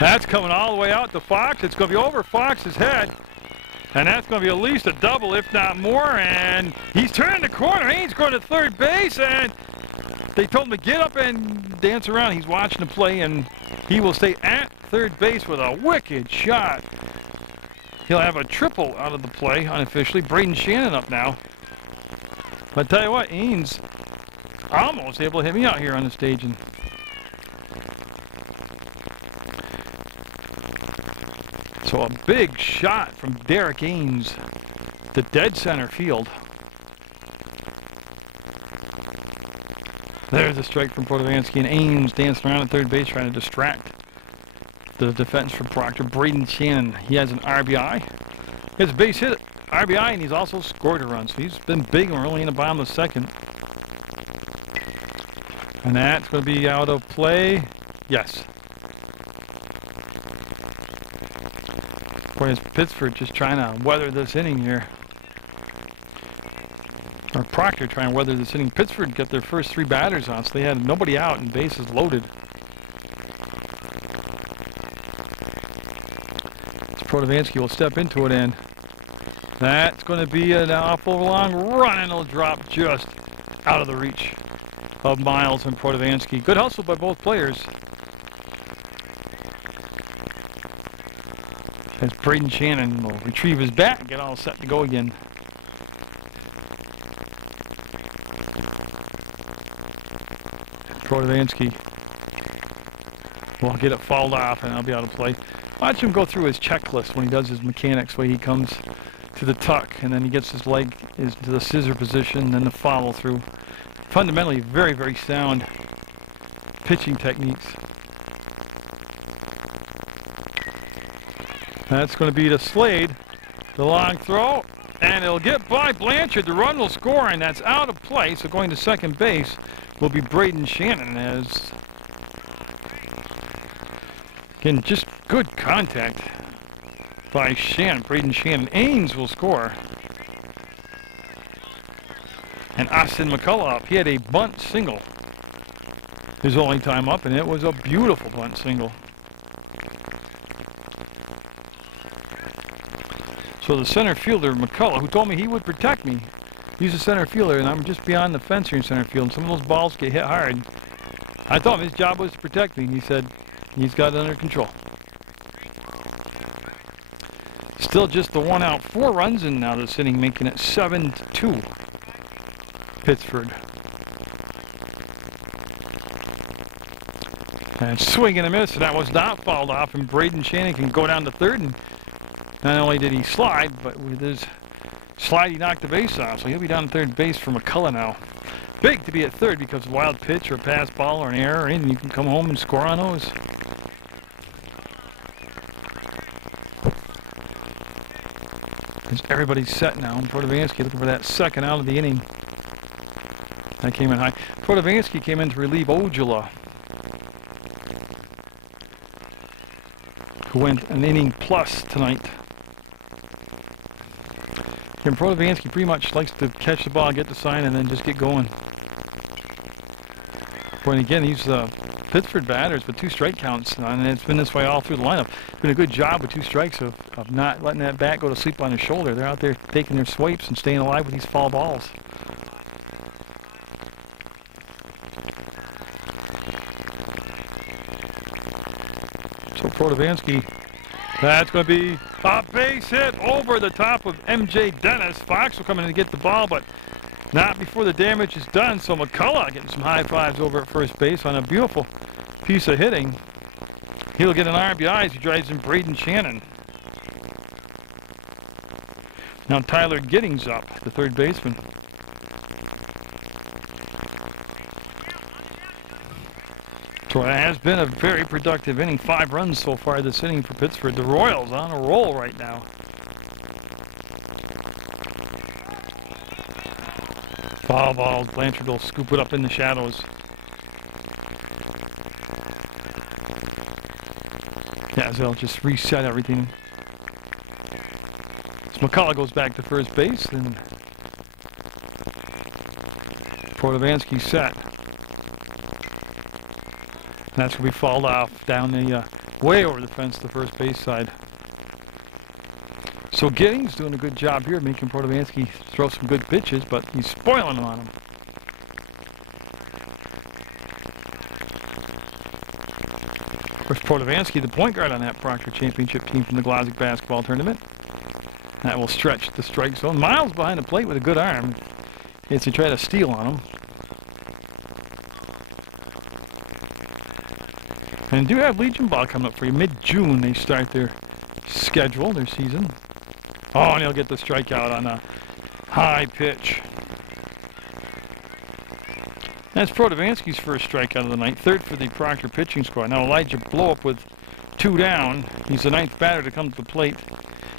That's coming all the way out to Fox. It's going to be over Fox's head. And that's going to be at least a double, if not more. And he's turning the corner. Ains going to third base. And they told him to get up and dance around. He's watching the play, and he will stay at third base with a wicked shot. He'll have a triple out of the play unofficially. Braden Shannon up now. But I tell you what, Ains almost able to hit me out here on the stage. And so a big shot from Derek Ains to dead center field. There's a strike from Protovansky, and Ains dancing around at third base trying to distract the defense from Proctor. Braden Shannon, he has an RBI. He has a base hit, RBI, and he's also scored a run. So he's been big, and we're only in the bottom of the second. And that's going to be out of play. Yes. Whereas Pittsford just trying to weather this inning here. Or Proctor trying to weather this inning. Pittsford got their first 3 batters on, so they had nobody out and bases loaded. Protovansky will step into it, and that's going to be an awful long run, and it'll drop just out of the reach of Miles and Protovansky. Good hustle by both players. As Braden Shannon will retrieve his bat and get all set to go again. Protovansky will get it fouled off, and I'll be out of play. Watch him go through his checklist when he does his mechanics, where he comes to the tuck, and then he gets his leg into the scissor position, then the follow through. Fundamentally, very, very sound pitching techniques. That's going to be to Slade, the long throw, and it'll get by Blanchard. The run will score, and that's out of play. So going to second base will be Braden Shannon. As again, just good contact by Braden Shannon. Ains will score. And Austin McCullough up. He had a bunt single his only time up, and it was a beautiful bunt single. So the center fielder, McCullough, who told me he would protect me, he's a center fielder, and I'm just beyond the fence here in center field, and some of those balls get hit hard. I told him his job was to protect me, and he said he's got it under control. Still just the 1 out, 4 runs in now this inning, making it 7-2 Pittsford. And swing and a miss, and that was not fouled off, and Braden Shannon can go down to third, and not only did he slide, but with his slide he knocked the base off, so he'll be down third base for McCullough now. Big to be at third, because a wild pitch or a pass ball or an error or anything, you can come home and score on those. As everybody's set now, and Protovansky looking for that second out of the inning. That came in high. Protovansky came in to relieve Ojala, who went an inning plus tonight. And Protovansky pretty much likes to catch the ball, get the sign, and then just get going. But again, these Pittsford batters with 2 strike counts, and it's been this way all through the lineup. Been a good job with 2 strikes of not letting that bat go to sleep on his shoulder. They're out there taking their swipes and staying alive with these foul balls. So Protovansky, that's going to be a base hit over the top of M.J. Dennis. Fox will come in and get the ball, but not before the damage is done. So McCullough getting some high fives over at first base on a beautiful piece of hitting. He'll get an RBI as he drives in Braden Shannon. Now Tyler Giddings up, the third baseman. So it has been a very productive inning. 5 runs so far this inning for Pittsford. The Royals on a roll right now. Foul ball. Blanchard will scoop it up in the shadows. Yeah, they'll just reset everything. So McCullough goes back to first base, and Protovansky set. And that's going to be fouled off down the way over the fence to the first base side. So Giddings doing a good job here, making Protovansky throw some good pitches, but he's spoiling them on him. Of course, Protovansky, the point guard on that Proctor championship team from the Glossic basketball tournament. That will stretch the strike zone. Miles behind the plate with a good arm. It's to try to steal on him. And do have Legion Ball coming up for you. Mid-June they start their schedule, their season. Oh, and he'll get the strikeout on a high pitch. That's Protovansky's first strikeout of the night. 3rd for the Proctor pitching squad. Now Elijah Blowup with 2 down. He's the 9th batter to come to the plate.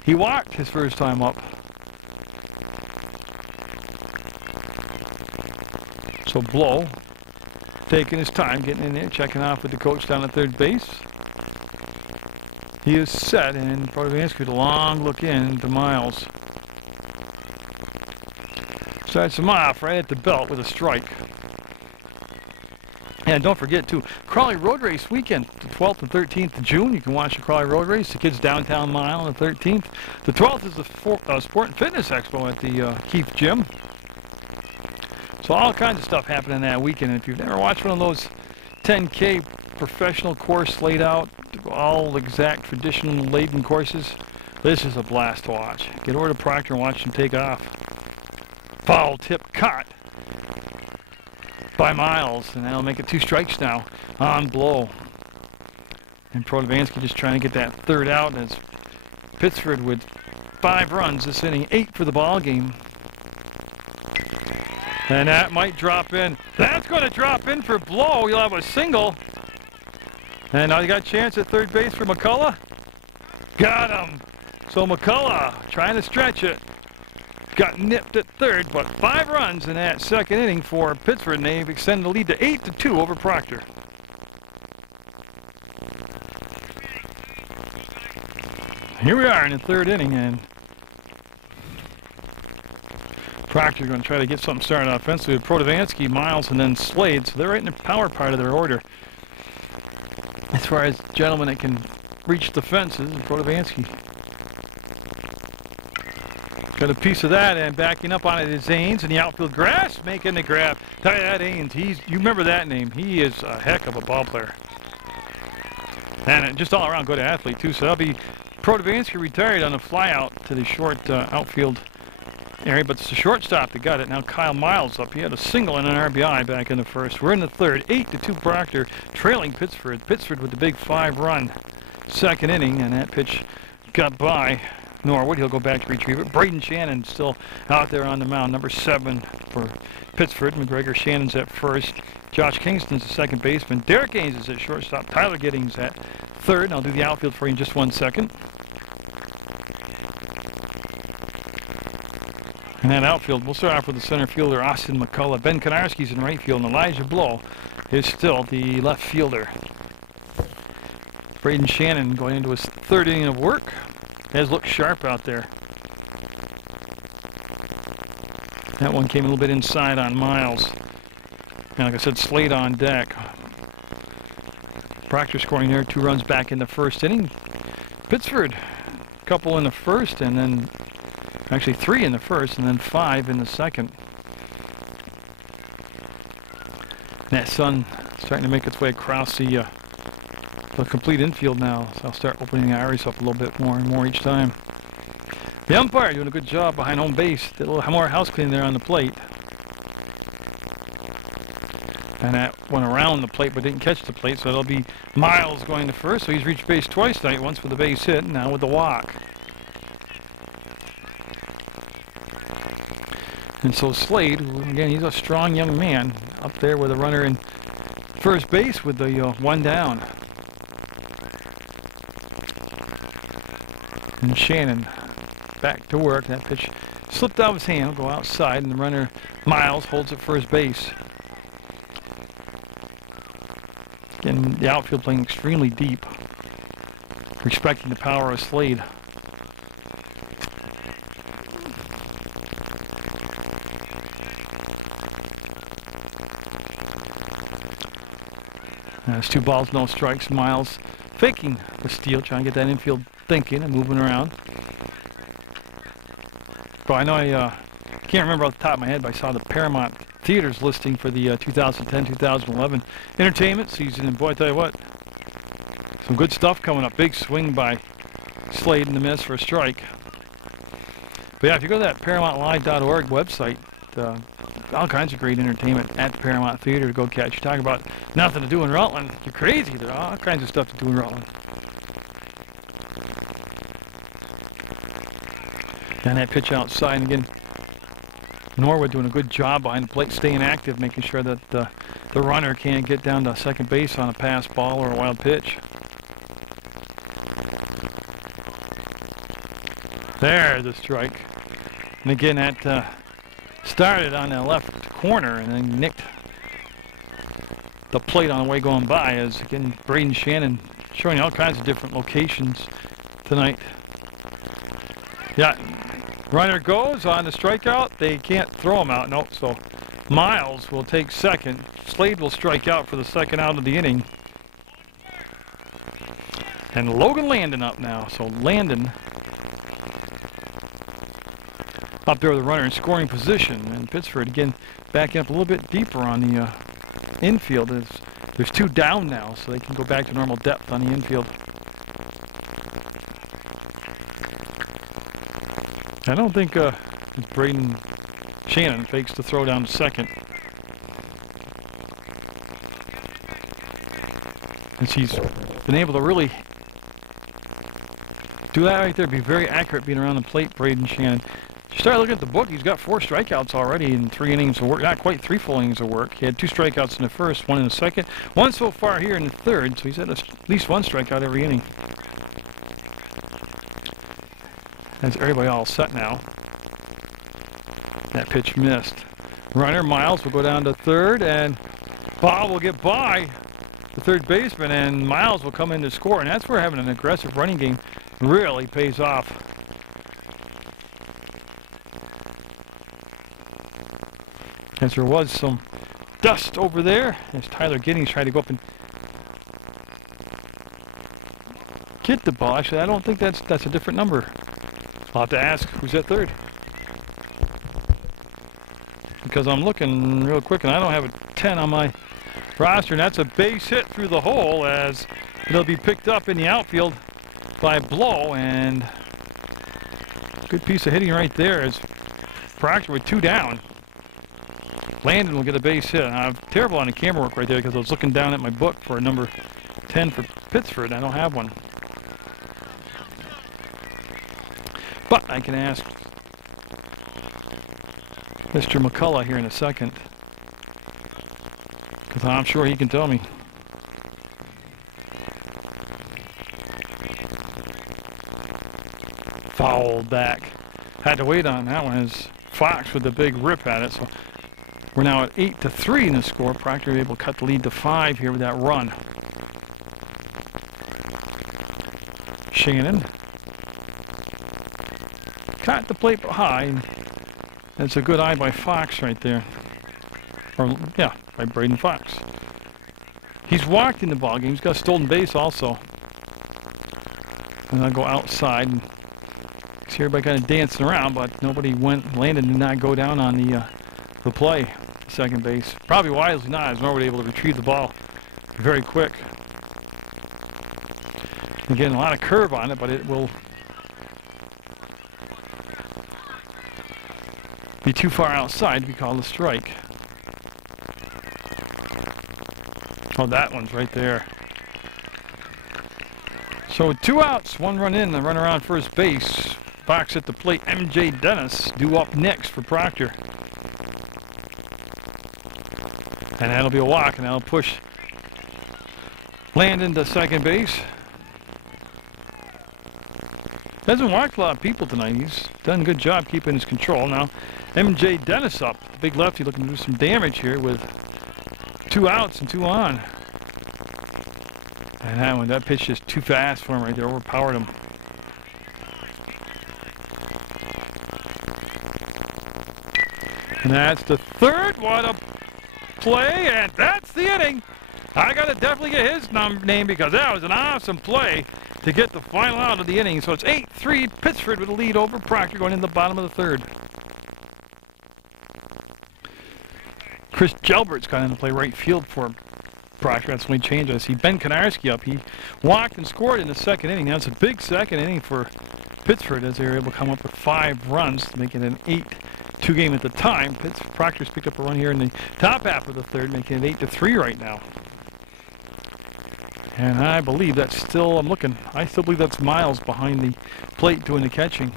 He walked his first time up. So Blow taking his time, getting in there, checking off with the coach down at third base. He is set, and Protovansky with a long look in to Miles. Starts him off right at the belt with a strike. And don't forget, too, Crawley Road Race weekend, the 12th and 13th of June. You can watch the Crawley Road Race, the Kids Downtown Mile on the 13th. The 12th is the Sport and Fitness Expo at the Keith Gym. So all kinds of stuff happening that weekend. And if you've never watched one of those 10K professional course laid out, all exact traditional laden courses, this is a blast to watch. Get over to Proctor and watch them take off. Foul tip caught by Miles, and that'll make it 2 strikes now on Blow. And Protovansky just trying to get that 3rd out as Pittsford with 5 runs this inning, 8 for the ball game. And that might drop in. That's going to drop in for Blow. You'll have a single. And now you got a chance at third base for McCullough. Got him. So McCullough trying to stretch it. Got nipped at third, but 5 runs in that second inning for Pittsford, and they've extended the lead to 8-2 over Proctor. Here we are in the 3rd inning, and Proctor's going to try to get something started offensively with Protovansky, Miles, and then Slade. So they're right in the power part of their order. As far as gentlemen that can reach the fences, Protovansky got a piece of that, and backing up on it is Ains in the outfield grass, making the grab. Tell you that Ains, you remember that name. He is a heck of a ball player. And just all around good athlete, too. So that'll be Protovansky retired on a flyout to the short outfield area, but it's the shortstop that got it. Now Kyle Miles up. He had a single and an RBI back in the 1st. We're in the 3rd, 8-2 Proctor, trailing Pittsford. Pittsford with the big 5-run second inning, and that pitch got by Norwood. He'll go back to retrieve it. Braden Shannon still out there on the mound, number 7 for Pittsford. McGregor Shannon's at first. Josh Kingston's the second baseman. Derek Ains is at shortstop. Tyler Giddings at 3rd. I'll do the outfield for you in just 1 second. And that outfield, we'll start off with the center fielder, Austin McCullough. Ben Konarski's in right field, and Elijah Blow is still the left fielder. Braden Shannon going into his third inning of work. Has looked sharp out there. That one came a little bit inside on Miles. And like I said, Slade on deck. Proctor scoring there, 2 runs back in the first inning. Pittsford, a couple in the first, and then actually 3 in the first, and then 5 in the second. That sun starting to make its way across the complete infield now. So I'll start opening the iris up a little bit more and more each time. The umpire doing a good job behind home base. Did a little more house cleaning there on the plate. And that went around the plate but didn't catch the plate, so it'll be Miles going to first. So he's reached base twice tonight, once with the base hit and now with the walk. And so Slade, again, he's a strong young man up there with a runner in first base with the 1 down. And Shannon back to work. That pitch slipped out of his hand, will go outside, and the runner Miles holds at first base. Again, the outfield playing extremely deep, respecting the power of Slade. There's 2 balls, no strikes. Miles faking the steal, trying to get that infield thinking and moving around. But I know I can't remember off the top of my head, but I saw the Paramount Theaters listing for the 2010-2011 entertainment season, and boy, I tell you what, some good stuff coming up. Big swing by Slade in the miss for a strike. But yeah, if you go to that ParamountLive.org website, all kinds of great entertainment at the Paramount Theater to go catch. You talk about nothing to do in Rutland. You're crazy. There's all kinds of stuff to do in Rutland. And that pitch outside, and again, Norwood doing a good job behind the plate, staying active, making sure that the runner can't get down to second base on a pass ball or a wild pitch. There's a strike. And again, that started on the left corner and then nicked the plate on the way going by, as again, Braden Shannon showing all kinds of different locations tonight. Yeah. Runner goes on the strikeout. They can't throw him out. No, so Miles will take second. Slade will strike out for the second out of the inning. And Logan Landon up now. So Landon up there with the runner in scoring position. And Pittsford again backing up a little bit deeper on the infield. There's 2 down now, so they can go back to normal depth on the infield. I don't think Braden Shannon fakes the throw down to second. As he's been able to really do that right there, be very accurate being around the plate, Braden Shannon. You start looking at the book, he's got 4 strikeouts already in 3 innings of work. Not quite 3 full innings of work. He had 2 strikeouts in the first, 1 in the second, 1 so far here in the third, so he's had at least 1 strikeout every inning. That's everybody all set now. That pitch missed. Runner Miles will go down to third, and Bob will get by the third baseman, and Miles will come in to score, and that's where having an aggressive running game really pays off. As there was some dust over there, as Tyler Giddings tried to go up and get the ball. Actually, I don't think that's a different number. I'll have to ask who's at third, because I'm looking real quick and I don't have a 10 on my roster, and that's a base hit through the hole, as it'll be picked up in the outfield by Blow, and good piece of hitting right there as Proctor with 2 down. Landon will get a base hit. I'm terrible on the camera work right there because I was looking down at my book for a number 10 for Pittsford. I don't have one. But I can ask Mr. McCullough here in a second, because I'm sure he can tell me. Fouled back. Had to wait on that one as Fox with a big rip at it. So we're now at 8-3 in the score. Proctor able to cut the lead to 5 here with that run. Shannon caught the plate high. And that's a good eye by Fox right there. Or, yeah, by Braden Fox. He's walked in the ballgame. He's got a stolen base also. And I'll go outside and see everybody kind of dancing around, but nobody went. Landon did not go down on the play, second base. Probably wisely not, as nobody able to retrieve the ball very quick. Again, a lot of curve on it, but it will be too far outside to be called a strike. Oh, that one's right there. So with 2 outs, 1 run in, and run around first base. Fox at the plate. M.J. Dennis due up next for Proctor. And that'll be a walk, and that'll push Landon to second base. Hasn't walked a lot of people tonight. He's done a good job keeping his control. Now, M.J. Dennis up. The big lefty looking to do some damage here with 2 outs and 2 on. And that pitch is too fast for him right there. Overpowered him. And that's the third. What a play. And that's the inning. I got to definitely get his name because that was an awesome play to get the final out of the inning. So it's 8-3 Pittsford with a lead over Proctor going in the bottom of the third. Chris Gelbert's got into play right field for Proctor. That's when we changed. I see Ben Konarski up. He walked and scored in the second inning. That's a big second inning for Pittsford as they were able to come up with 5 runs to make it an 8-2 game at the time. Proctor's picked up a run here in the top half of the third, making it 8-3 right now. And I believe that's still, I still believe that's Miles behind the plate doing the catching.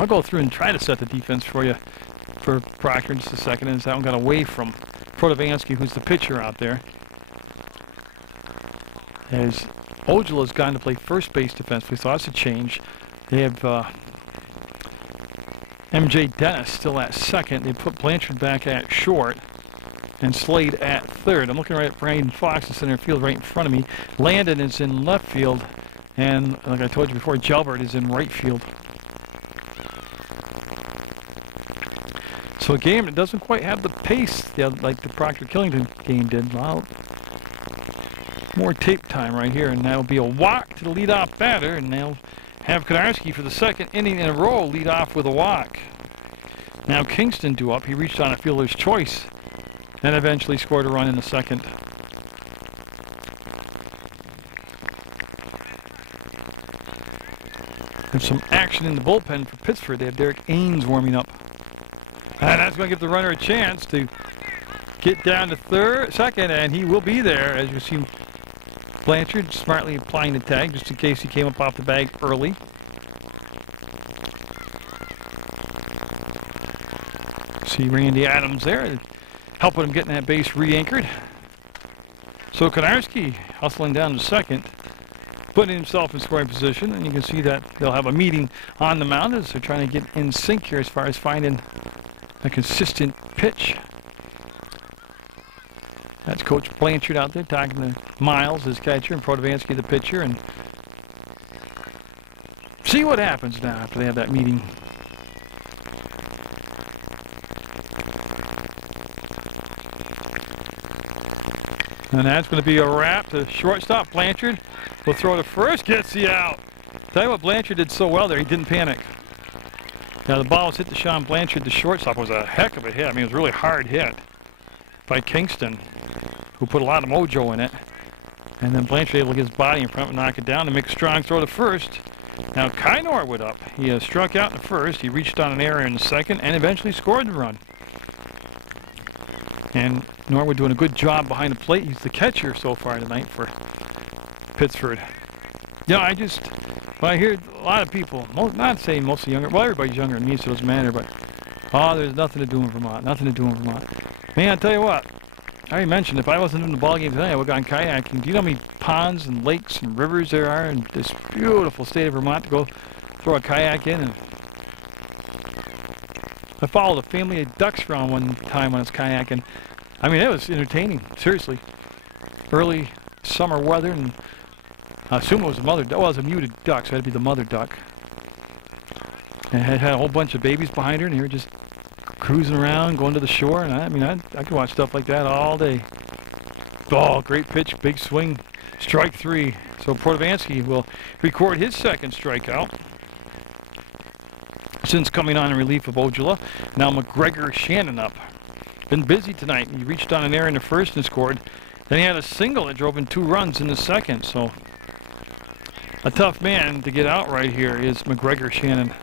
I'll go through and try to set the defense for you for Proctor in just a second. As that one got away from Protovansky, who's the pitcher out there. As Ojala's gone to play first base defensively, so that's a change. They have M.J. Dennis still at second. They put Blanchard back at short and Slade at third. I'm looking right at Braden Fox in center field right in front of me. Landon is in left field, and like I told you before, Gelbert is in right field. So a game that doesn't quite have the pace like the Proctor-Killington game did. Well, more tape time right here, and that'll be a walk to the leadoff batter, and they'll have Konarski for the second inning in a row lead off with a walk. Now Kingston due up. He reached on a fielder's choice and eventually scored a run in the second. There's some action in the bullpen for Pittsford. They have Derek Ains warming up. And that's going to give the runner a chance to get down to second, and he will be there. As you see, Blanchard smartly applying the tag just in case he came up off the bag early. See Randy Adams there, helping him getting that base re-anchored. So Konarski hustling down to second, putting himself in scoring position, and you can see that they'll have a meeting on the mound as they're trying to get in sync here as far as finding a consistent pitch. That's Coach Blanchard out there talking to Miles, his catcher, and Protovansky, the pitcher, and see what happens now after they have that meeting. And that's going to be a wrap to shortstop. Blanchard will throw to first, gets the out. Tell you what, Blanchard did so well there, he didn't panic. Now the ball was hit to Sean Blanchard, the shortstop. It was a heck of a hit. I mean, it was a really hard hit by Kingston, who put a lot of mojo in it. And then Blanchard able to get his body in front and knock it down to make a strong throw to first. Now Kai Norwood up. He struck out in the first. He reached on an error in the second and eventually scored the run. And Norwood doing a good job behind the plate. He's the catcher so far tonight for Pittsford. Yeah, when I hear a lot of people, not saying mostly younger, well, everybody's younger than me, so it doesn't matter, but, oh, there's nothing to do in Vermont, nothing to do in Vermont. Man, I'll tell you what, I already mentioned, if I wasn't in the ballgame tonight, I would have gone kayaking. Do you know how many ponds and lakes and rivers there are in this beautiful state of Vermont to go throw a kayak in? And I followed a family of ducks around one time when I was kayaking. I mean, it was entertaining, seriously. Early summer weather, and I assume it was a mother duck. Well, it was a muted duck, so it had to be the mother duck. And it had a whole bunch of babies behind her, and they were just cruising around, going to the shore. And I could watch stuff like that all day. Oh, great pitch, big swing, strike 3. So Protovansky will record his second strikeout since coming on in relief of Ojala. Now McGregor Shannon up. Been busy tonight. He reached on an error in the first and scored. Then he had a single that drove in 2 runs in the second. So a tough man to get out right here is McGregor Shannon.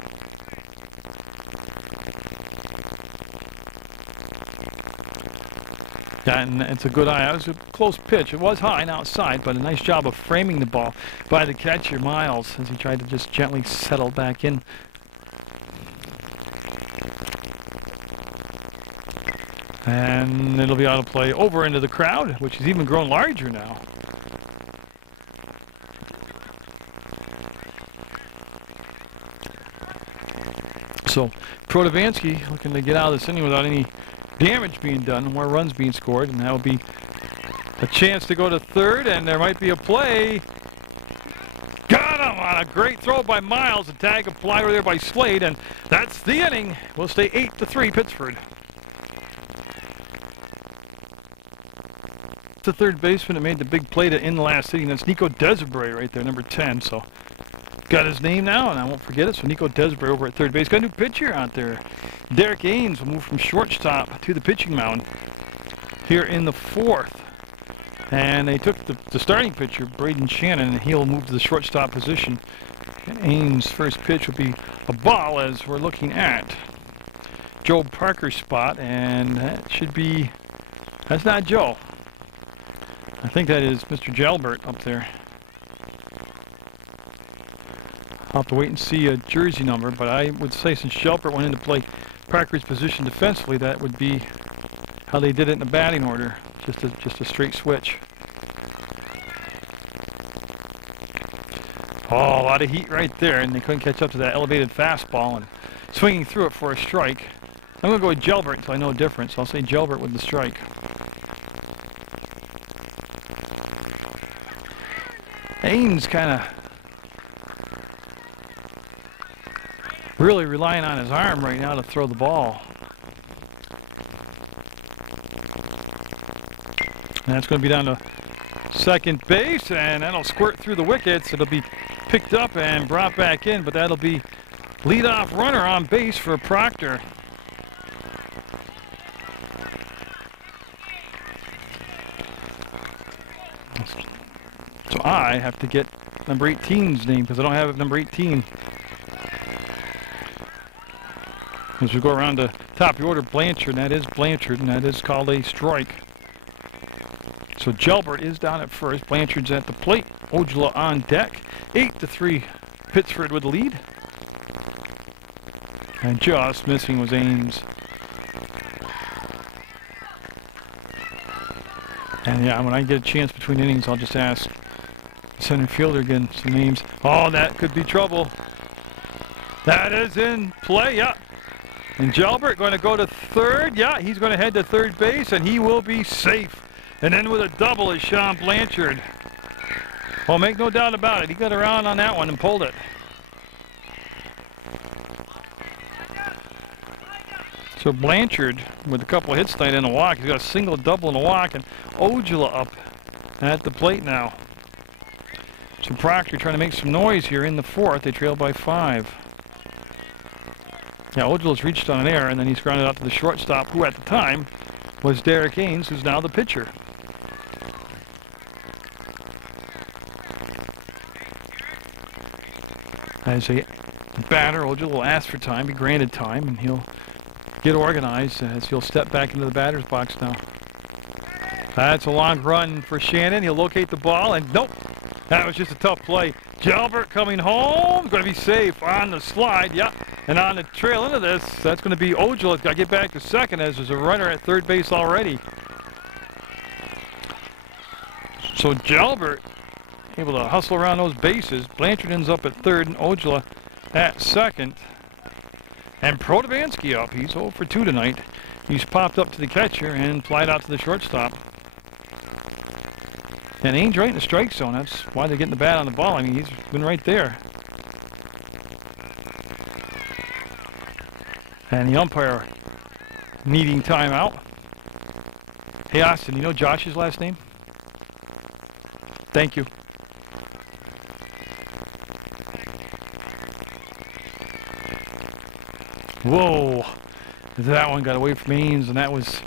Yeah, and it's a good eye. It was a close pitch. It was high and outside, but a nice job of framing the ball by the catcher, Miles, as he tried to just gently settle back in. And it'll be out of play over into the crowd, which has even grown larger now. So Protovansky looking to get out of this inning without any damage being done, more runs being scored, and that will be a chance to go to third, and there might be a play. Got him on a great throw by Miles. A tag applied over there by Slade, and that's the inning. We'll stay 8-3 Pittsford. The third baseman that made the big play to end the last inning. That's Nico Desiree right there, number 10. So got his name now, and I won't forget it. So Nico Desiree over at third base. Got a new pitcher out there. Derek Ains will move from shortstop to the pitching mound here in the 4th. And they took the starting pitcher, Braden Shannon, and he'll move to the shortstop position. And Ains' first pitch will be a ball, as we're looking at Joe Parker's spot. And that should be, that's not Joe. I think that is Mr. Jalbert up there. I'll have to wait and see a jersey number, but I would say since Jalbert went in to play Parker's position defensively, that would be how they did it in the batting order. Just a straight switch. Oh, a lot of heat right there, and they couldn't catch up to that elevated fastball and swinging through it for a strike. I'm going to go with Jalbert until I know a difference. So I'll say Jalbert with the strike. Ains kind of really relying on his arm right now to throw the ball. And that's going to be down to second base, and that'll squirt through the wickets. It'll be picked up and brought back in, but that'll be leadoff runner on base for Proctor. So I have to get number 18's name because I don't have number 18. As we go around to top of the order, Blanchard, and that is Blanchard, and that is called a strike. So Jalbert is down at first. Blanchard's at the plate. Ojala on deck. 8-3 Pittsford with the lead. And just missing was Ains. And yeah, when I get a chance between innings, I'll just ask the center fielder again some names. Oh, that could be trouble. That is in play, yeah. And Jalbert going to go to third. Yeah, he's going to head to third base, and he will be safe. And then with a double is Sean Blanchard. Well, make no doubt about it. He got around on that one and pulled it. So Blanchard, with a couple of hits tonight and a walk, he's got a single, double, and a walk, and Ojala up at the plate now. So Proctor trying to make some noise here in the 4th. They trail by 5. Yeah, Ojala's reached on an error, and then he's grounded out to the shortstop, who at the time was Derek Ains, who's now the pitcher. As a batter, Ojala will ask for time, be granted time, and he'll get organized as he'll step back into the batter's box now. That's a long run for Shannon. He'll locate the ball, and nope, that was just a tough play. Jalbert coming home, going to be safe on the slide, yeah. And on the trail into this, that's going to be Ojala. Got to get back to second as there's a runner at third base already. So Jalbert able to hustle around those bases. Blanchard ends up at third and Ojala at second. And Protovansky up. He's 0 for 2 tonight. He's popped up to the catcher and flied out to the shortstop. And Ains right in the strike zone. That's why they're getting the bat on the ball. I mean, he's been right there. And the umpire needing timeout. Hey, Austin, you know Josh's last name? Thank you. Whoa. That one got away from Ains, and that was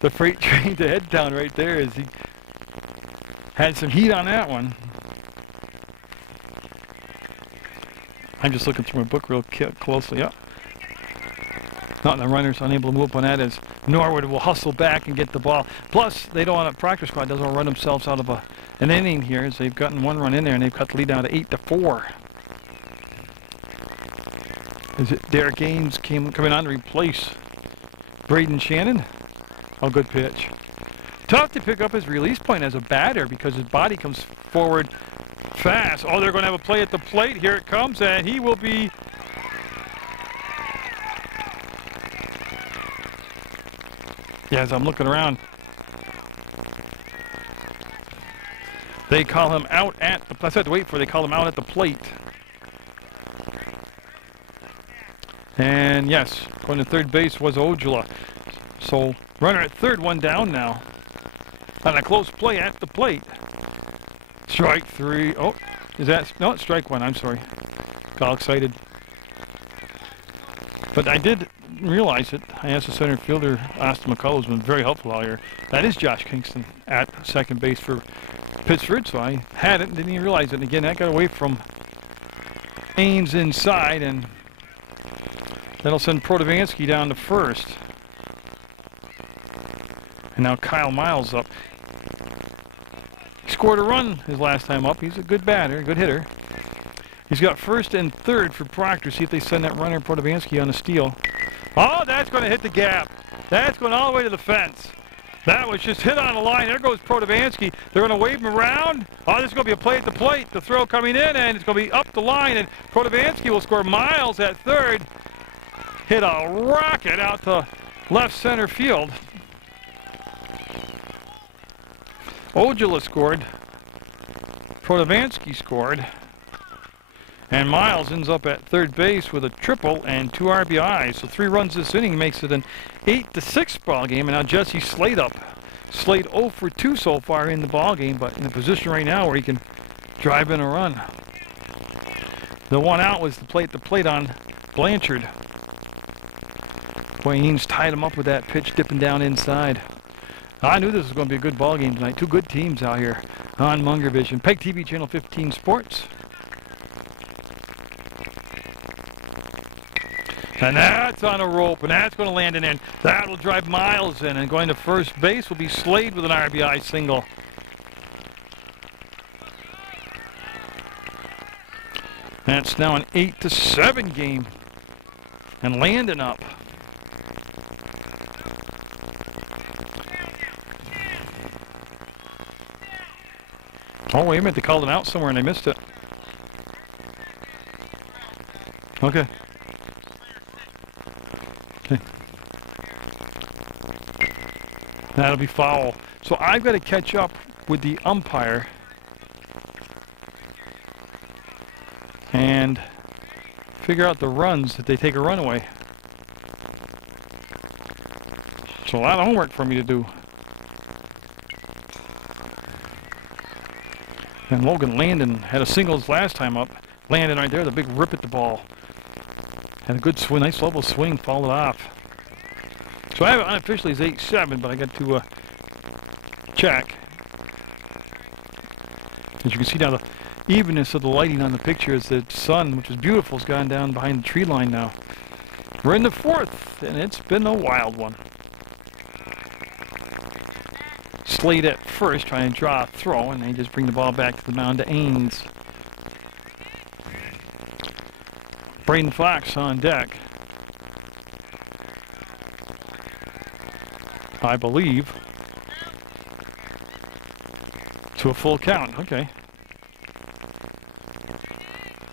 the freight train to head down right there as he had some heat on that one. I'm just looking through my book real closely. Yep. Not the runner's unable to move up on that as Norwood will hustle back and get the ball. Plus, they don't want a practice squad doesn't want to run themselves out of an inning here as they've gotten one run in there and they've cut the lead down to 8-4. Is it Derek Ains coming on to replace Braden Shannon? Oh, good pitch. Tough to pick up his release point as a batter because his body comes forward fast. Oh, they're going to have a play at the plate. Here it comes, and he will be... Yeah, as I'm looking around, they call him out at the... That's what I had to wait for. They call him out at the plate. And yes, going to third base was Ojula. So runner at third, one down now. On a close play at the plate. Strike three. Oh, is that... No, it's strike one. I'm sorry. Got all excited. But I did realize it. I asked the center fielder, Austin McCullough, who's been very helpful out here. That is Josh Kingston at second base for Pittsford. So I had it and didn't even realize it. And again, that got away from Ains inside, and that'll send Protovansky down to first. And now Kyle Miles up. He scored a run his last time up. He's a good batter, a good hitter. He's got first and third for Proctor. See if they send that runner Protovansky on a steal. Oh, that's going to hit the gap. That's going all the way to the fence. That was just hit on the line. There goes Protovansky. They're going to wave him around. Oh, this is going to be a play at the plate. The throw coming in, and it's going to be up the line, and Protovansky will score. Miles at third. Hit a rocket out to left center field. Ojula scored. Protovansky scored. And Miles ends up at third base with a triple and 2 RBIs. So 3 runs this inning makes it an 8-6 ball game. And now Jesse Slade up. Slade 0 for 2 so far in the ball game, but in a position right now where he can drive in a run. The one out was the plate on Blanchard. Boy, Ains tied him up with that pitch dipping down inside. I knew this was going to be a good ball game tonight. 2 good teams out here on Munger Vision. PEGTV Channel 15 Sports. And that's on a rope, and that's going to land in. That'll drive Miles in, and going to first base will be Slade with an RBI single. That's now an 8-7 game. And Landon up. Oh, wait a minute, they called an out somewhere and I missed it. Okay. That'll be foul. So I've got to catch up with the umpire and figure out the runs that they take a run away. So a lot of homework for me to do. And Logan Landon had a singles last time up. Landon right there, the big rip at the ball. Had a good swing, nice level swing, fouled it off. So I have it unofficially as 8-7, but I got to check. As you can see now, the evenness of the lighting on the picture is the sun, which is beautiful, has gone down behind the tree line now. We're in the 4th, and it's been a wild one. Slade at first, trying to draw a throw, and they just bring the ball back to the mound to Ains. Braden Fox on deck. I believe. To a full count. Okay.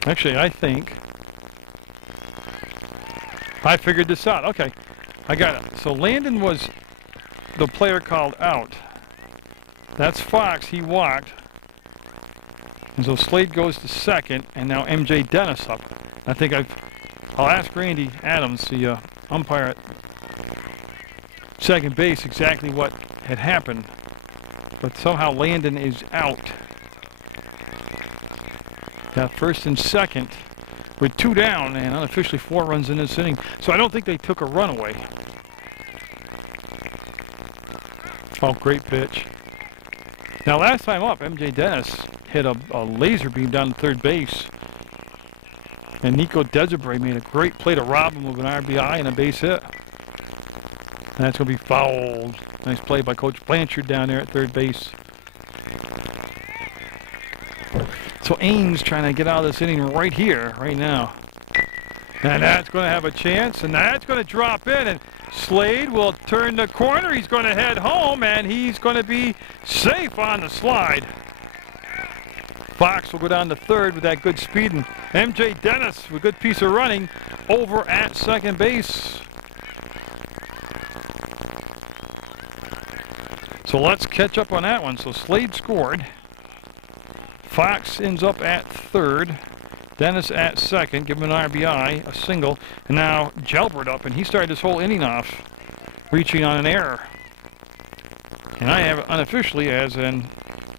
Actually, I think I figured this out. Okay, I got it. So Landon was the player called out. That's Fox. He walked. And so Slade goes to second, and now MJ Dennis up. I think I'll ask Randy Adams, the umpire at second base, exactly what had happened. But somehow Landon is out. Got first and second with 2 down, and unofficially 4 runs in this inning. So I don't think they took a run away. Oh, great pitch. Now last time up, MJ Dennis hit a laser beam down to third base. And Nico Desiree made a great play to rob him with an RBI and a base hit. And that's going to be fouled. Nice play by Coach Blanchard down there at third base. So Ames trying to get out of this inning right here, right now. And that's going to have a chance, and that's going to drop in, and Slade will turn the corner. He's going to head home, and he's going to be safe on the slide. Fox will go down to third with that good speed, and MJ Dennis with a good piece of running over at second base. So let's catch up on that one. So Slade scored. Fox ends up at third. Dennis at second, give him an RBI, a single. And now Gelbert up, and he started this whole inning off reaching on an error. And I have it unofficially as an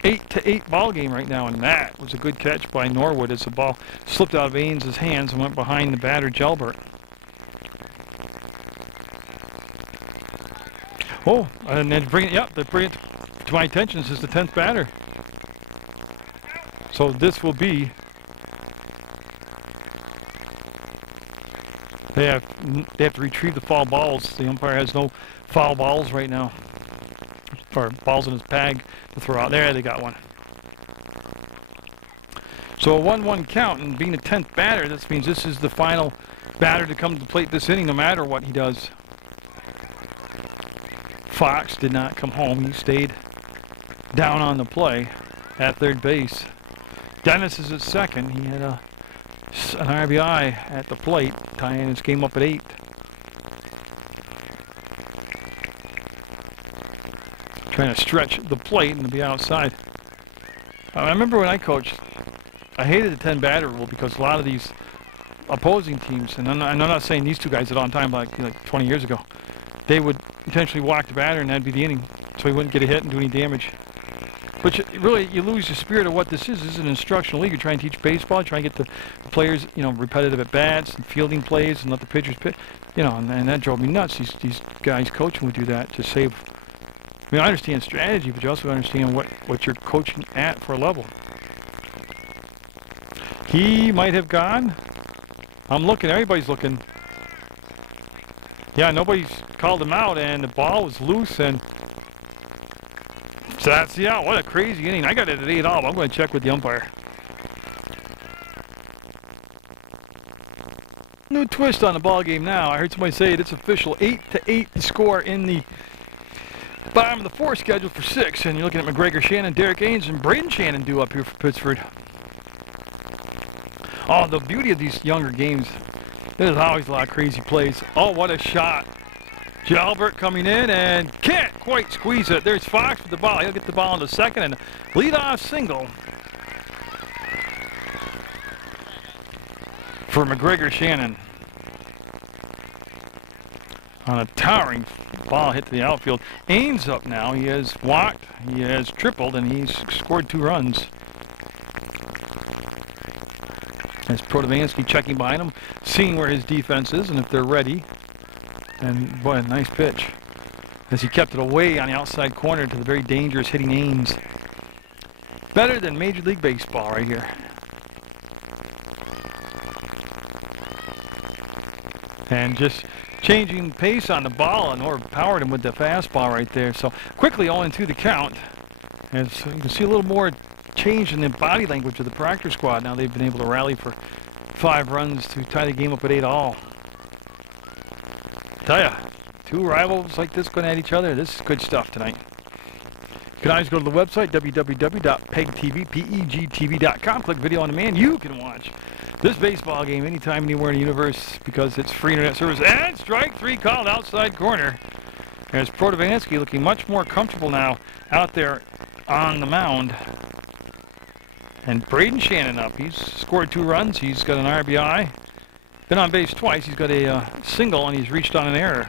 8-8 ball game right now, and that was a good catch by Norwood as the ball slipped out of Ains' hands and went behind the batter Gelbert. Oh, and then bring it to my attention. This is the 10th batter. So this will be, they have to retrieve the foul balls. The umpire has no foul balls right now, or balls in his bag to throw out. There, they got one. So a 1-1 count, and being the 10th batter, this means this is the final batter to come to the plate this inning, no matter what he does. Fox did not come home. He stayed down on the play at third base. Dennis is at second. He had an RBI at the plate, tying his game up at 8. Trying to stretch the plate and to be outside. I remember when I coached, I hated the 10-batter rule because a lot of these opposing teams, and I'm not saying these two guys did on time, but like 20 years ago, they would intentionally walk the batter, and that'd be the inning, so he wouldn't get a hit and do any damage. But you lose the spirit of what this is. This is an instructional league. You're trying to teach baseball, trying to get the players, repetitive at bats and fielding plays, and let the pitchers pitch. And that drove me nuts. These guys coaching would do that to save. I understand strategy, but you also understand what you're coaching at for a level. He might have gone. I'm looking. Everybody's looking. Yeah, nobody's called him out, and the ball was loose, and so that's the out. What a crazy inning. I got it at 8 all. I'm going to check with the umpire. New twist on the ball game now. I heard somebody say it's official. 8-8 the score in the bottom of the 4 schedule for 6. And you're looking at McGregor Shannon, Derek Ains, and Braden Shannon due up here for Pittsford. Oh, the beauty of these younger games, there's always a lot of crazy plays. Oh, what a shot. Gelbert coming in and can't quite squeeze it. There's Fox with the ball. He'll get the ball in the second and lead-off single for McGregor Shannon. On a towering ball hit to the outfield. Ains up now. He has walked, he has tripled, and he's scored 2 runs. As Protovansky checking behind him, seeing where his defense is and if they're ready. And boy, a nice pitch as he kept it away on the outside corner to the very dangerous hitting Ains. Better than Major League Baseball right here. And just changing pace on the ball and overpowered him with the fastball right there. So quickly 0-2 the count. As you can see a little more change in the body language of the Proctor squad. Now they've been able to rally for 5 runs to tie the game up at 8 all. Tell ya, 2 rivals like this going at each other. This is good stuff tonight. You can always go to the website, www.pegtv.com. Click video on demand. You can watch this baseball game anytime, anywhere in the universe because it's free internet service. And strike three called outside corner. There's Protovansky looking much more comfortable now out there on the mound. And Braden Shannon up. He's scored 2 runs. He's got an RBI. Been on base twice. He's got a single, and he's reached on an error.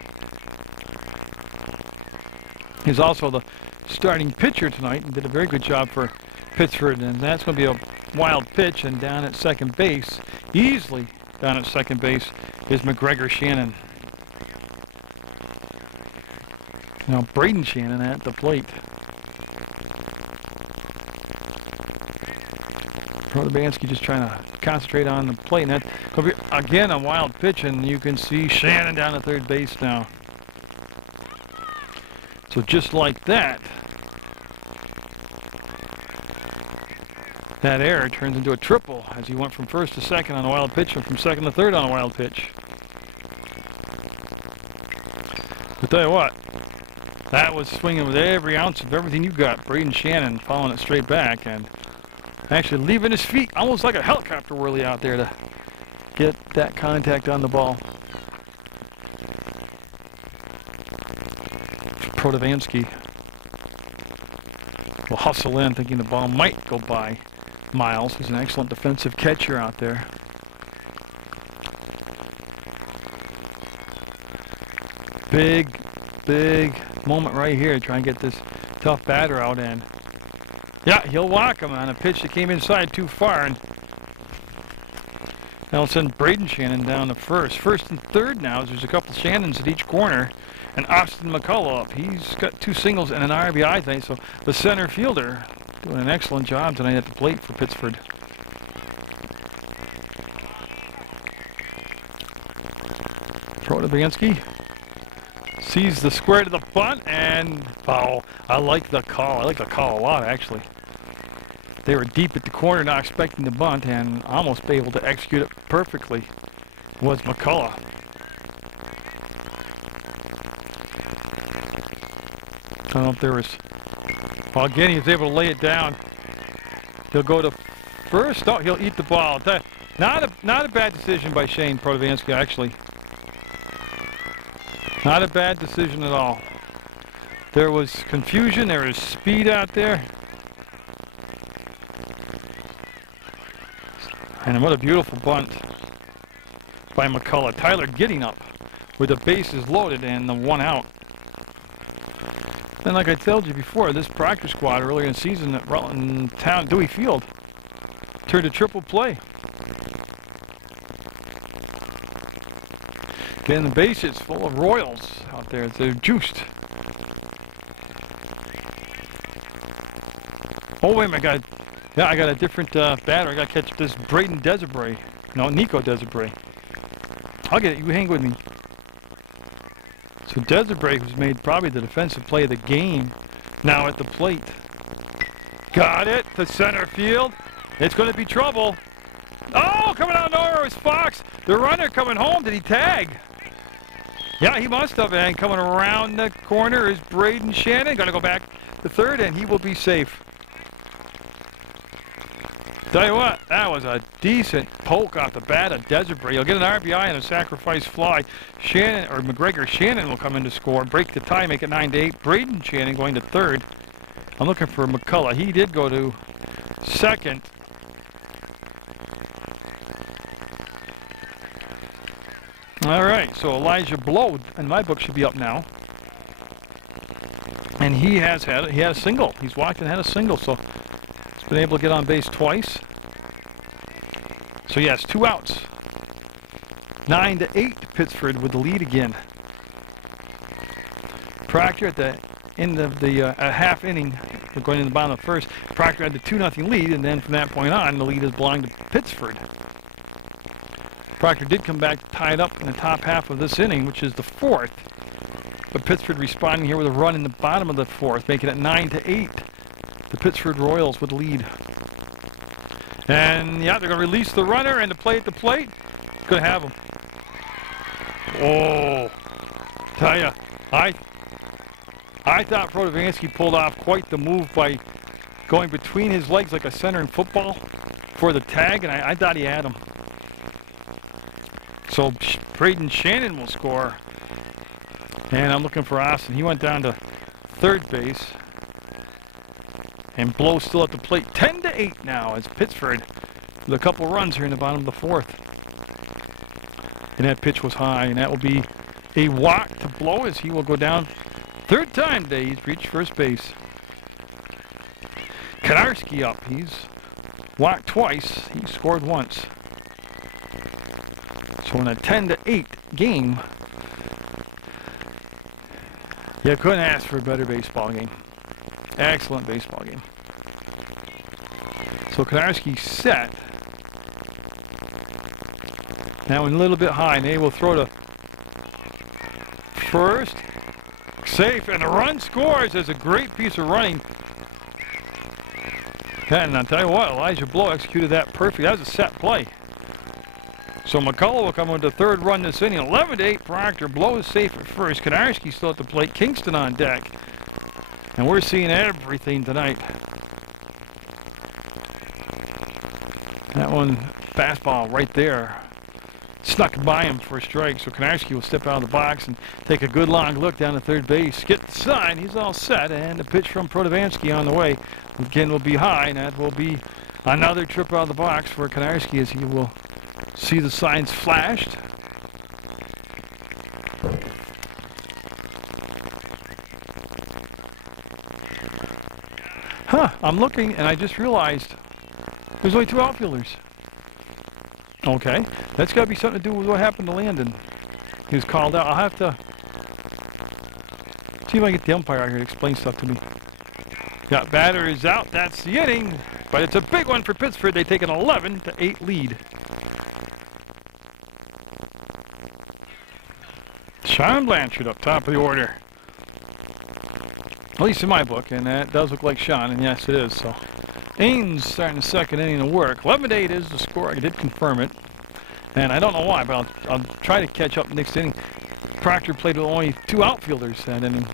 He's also the starting pitcher tonight and did a very good job for Pittsford. And that's going to be a wild pitch. And down at second base, easily down at second base, is McGregor Shannon. Now Braden Shannon at the plate. Protovansky just trying to concentrate on the plate. And that's going to be, again, a wild pitch. And you can see Shannon down at third base now. So just like that, that error turns into a triple as he went from first to second on a wild pitch and from second to third on a wild pitch. I'll tell you what, that was swinging with every ounce of everything you got. Braden Shannon following it straight back and actually leaving his feet almost like a helicopter whirly out there to get that contact on the ball. Protovansky will hustle in thinking the ball might go by Miles. He's an excellent defensive catcher out there. Big moment right here to try and get this tough batter out, and yeah, he'll walk him on a pitch that came inside too far, and now let's send Braden Shannon down to first. First and third now, there's a couple Shannons at each corner, and Austin McCullough up. He's got 2 singles and an RBI tonight, so the center fielder doing an excellent job tonight at the plate for Pittsford. Protovansky sees the square to the bunt, and oh, I like the call. I like the call a lot, actually. They were deep at the corner, not expecting the bunt, and almost be able to execute it perfectly was McCullough. I don't know if there was... Well, again, he was able to lay it down. He'll go to first. Oh, he'll eat the ball. Not a bad decision by Shane Protovansky, actually. Not a bad decision at all. There was confusion. There was speed out there. And what a beautiful bunt by McCullough. Tyler getting up with the bases loaded and the 1 out. And like I told you before, this Proctor squad earlier in the season at Rutland Town, Dewey Field, turned a triple play. Again, the base is full of Royals out there. They're juiced. Oh, wait a minute, I got a different batter. I got to catch this Braden Desiree. No, Nico Desiree. I'll get it. You hang with me. So Desiree, who's made probably the defensive play of the game, now at the plate. Got it to center field. It's going to be trouble. Oh, coming out of nowhere was Fox. The runner coming home. Did he tag? Yeah, he must have. And coming around the corner is Braden Shannon. Going to go back to third, and he will be safe. Tell you what, that was a decent poke off the bat of Desiree. He'll get an RBI and a sacrifice fly. Shannon, or McGregor Shannon, will come in to score, break the tie, make it 9-8. Braden Shannon going to third. I'm looking for McCullough. He did go to second. All right, so Elijah Blow, in my book, should be up now. And he had a single. He's walked and had a single, so he's been able to get on base twice. So yes, 2 outs. 9-8, Pittsford with the lead again. Proctor at the end of the half inning, we're going in the bottom of the first. Proctor had the 2-0 lead, and then from that point on, the lead is belonging to Pittsford. Proctor did come back to tie it up in the top half of this inning, which is the 4th. But Pittsford responding here with a run in the bottom of the 4th, making it 9-8. The Pittsford Royals with the lead. And yeah, they're going to release the runner, and the play at the plate, going to have him. Oh, tell ya, I thought Protovansky pulled off quite the move by going between his legs like a center in football for the tag, and I thought he had him. So Braden Shannon will score. And I'm looking for Austin. He went down to third base. And Blow still at the plate. 10-8 now as Pittsford with a couple runs here in the bottom of the fourth. And that pitch was high, and that will be a walk to Blow as he will go down third time today. He's reached first base. Konarski up. He's walked twice. He scored once. So in a 10-8 game, you couldn't ask for a better baseball game. Excellent baseball game. So Konarski set. Now a little bit high, and they will throw to first. Safe, and the run scores. There's a great piece of running. And I'll tell you what, Elijah Blow executed that perfectly. That was a set play. So McCullough will come with the third run this inning. 11-8 Proctor. Blow is safe at first. Konarski still at the plate. Kingston on deck. And we're seeing everything tonight. That one, fastball right there. Snuck by him for a strike. So Konarski will step out of the box and take a good long look down to third base. Get the sign. He's all set. And the pitch from Protovansky on the way. Again will be high. And that will be another trip out of the box for Konarski as he will see the signs flashed. I'm looking and I just realized there's only two outfielders. Okay, that's got to be something to do with what happened to Landon. He was called out. I'll have to see if I can get the umpire out here to explain stuff to me. Yeah, batter is out. That's the inning. But it's a big one for Pittsford. They take an 11-8 lead. Sean Blanchard up top of the order. At least in my book, and that does look like Sean, and yes, it is. So Ains starting the second inning of work. 11-8 is the score. I did confirm it, and I don't know why, but I'll try to catch up next inning. Proctor played with only two outfielders that inning.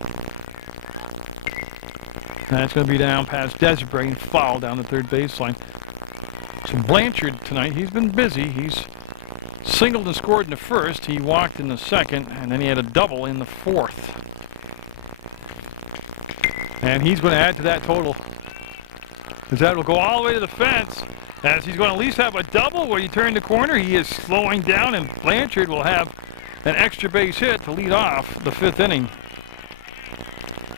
And that's going to be down past Desiree and foul down the third baseline. So Blanchard tonight, he's been busy. He's singled and scored in the first. He walked in the second, and then he had a double in the fourth. And he's going to add to that total, because that will go all the way to the fence, as he's going to at least have a double where you turn the corner. He is slowing down, and Blanchard will have an extra base hit to lead off the fifth inning.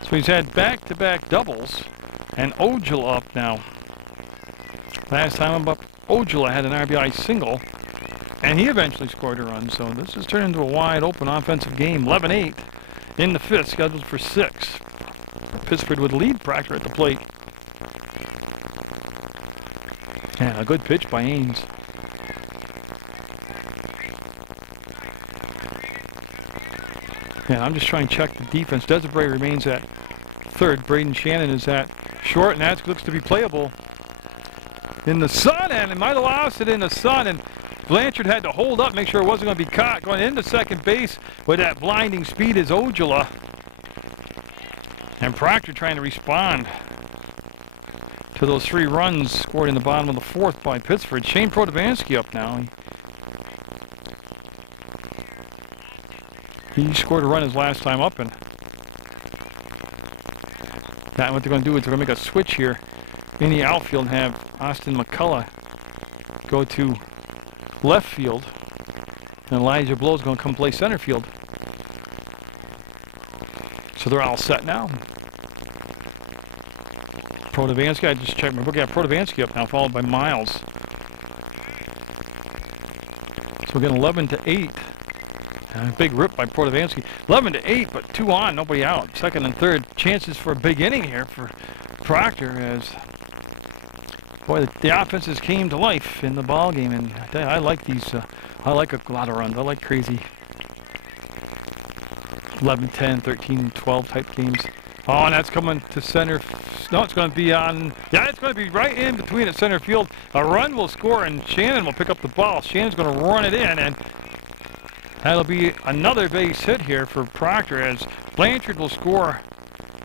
So he's had back-to-back doubles, and Ojala up now. Last time I'm up, Ojala had an RBI single, and he eventually scored a run. So this has turned into a wide-open offensive game. 11-8 in the fifth, scheduled for 6. Pittsford would lead Proctor at the plate. And a good pitch by Ains. Yeah, I'm just trying to check the defense. Desiree remains at third. Braden Shannon is at short, and that looks to be playable in the sun, and it might have lost it in the sun, and Blanchard had to hold up, make sure it wasn't going to be caught. Going into second base with that blinding speed is Ojala. And Proctor trying to respond to those 3 runs scored in the bottom of the fourth by Pittsford. Shane Protovansky up now. He scored a run his last time up, and that what they're going to do is they're going to make a switch here in the outfield and have Austin McCullough go to left field, and Elijah Blow is going to come play center field. So they're all set now. Protovansky, I just checked my book. Yeah, Protovansky up now, followed by Miles. So again, 11-8. Big rip by Protovansky. 11-8, but 2 on, nobody out. Second and third. Chances for a big inning here for Proctor, as boy, the offenses came to life in the ball game, and I tell you, I like these. I like a lot of runs. I like crazy 11, 10, 13, 12 type games. Oh, and that's coming to center. No, it's going to be on. Yeah, it's going to be right in between at center field. A run will score, and Shannon will pick up the ball. Shannon's going to run it in, and that'll be another base hit here for Proctor, as Blanchard will score.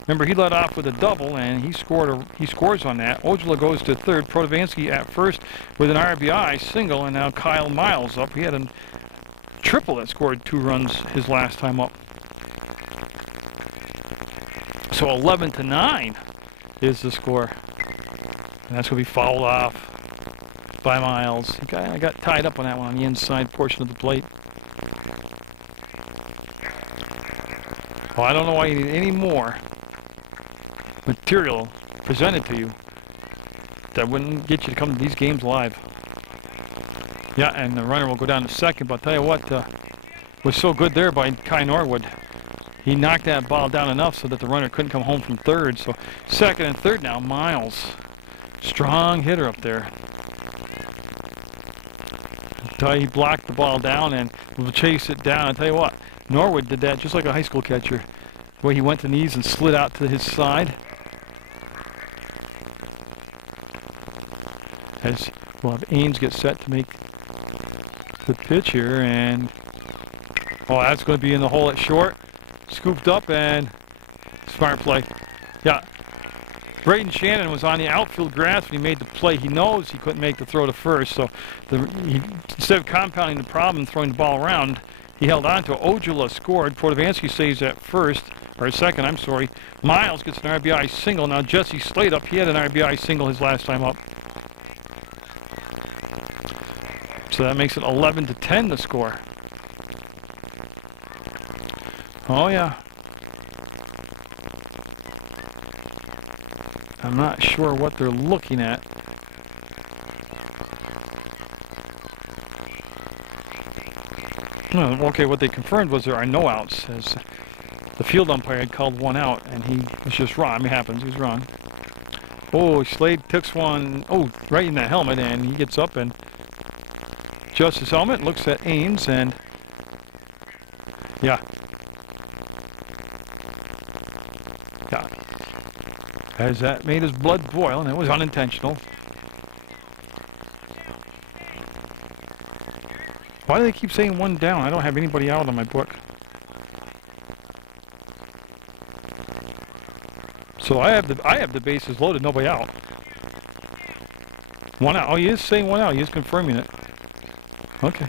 Remember, he led off with a double, and he scores on that. Ojala goes to third. Protovansky at first with an RBI single, and now Kyle Miles up. He had a triple that scored 2 runs his last time up. So 11-9 is the score. And that's going to be fouled off by Miles. I got tied up on that one on the inside portion of the plate. Well, I don't know why you need any more material presented to you that wouldn't get you to come to these games live. Yeah, and the runner will go down to second, but I'll tell you what, was so good there by Kai Norwood. He knocked that ball down enough so that the runner couldn't come home from third. So second and third now, Miles. Strong hitter up there. He blocked the ball down and will chase it down. I'll tell you what, Norwood did that just like a high school catcher. The way he went to knees and slid out to his side. As we'll have Ames get set to make the pitch here, and oh, that's going to be in the hole at short. Scooped up and smart play. Yeah, Braden Shannon was on the outfield grass when he made the play. He knows he couldn't make the throw to first, so instead of compounding the problem and throwing the ball around, he held on to it. Ojula scored. Portovansky stays at second, I'm sorry. Miles gets an RBI single. Now Jesse Slade up. He had an RBI single his last time up. So that makes it 11-10 the score. Oh yeah. I'm not sure what they're looking at. No, okay, what they confirmed was there are no outs, as the field umpire had called one out, and he was just wrong. I mean, it happens, he's wrong. Oh, Slade takes one, right in the helmet, and he gets up and adjusts his helmet, looks at Ames, and yeah. As that made his blood boil, and it was unintentional. Why do they keep saying one down? I don't have anybody out on my book. So I have the bases loaded, nobody out. One out. Oh, he is saying one out. He is confirming it. Okay.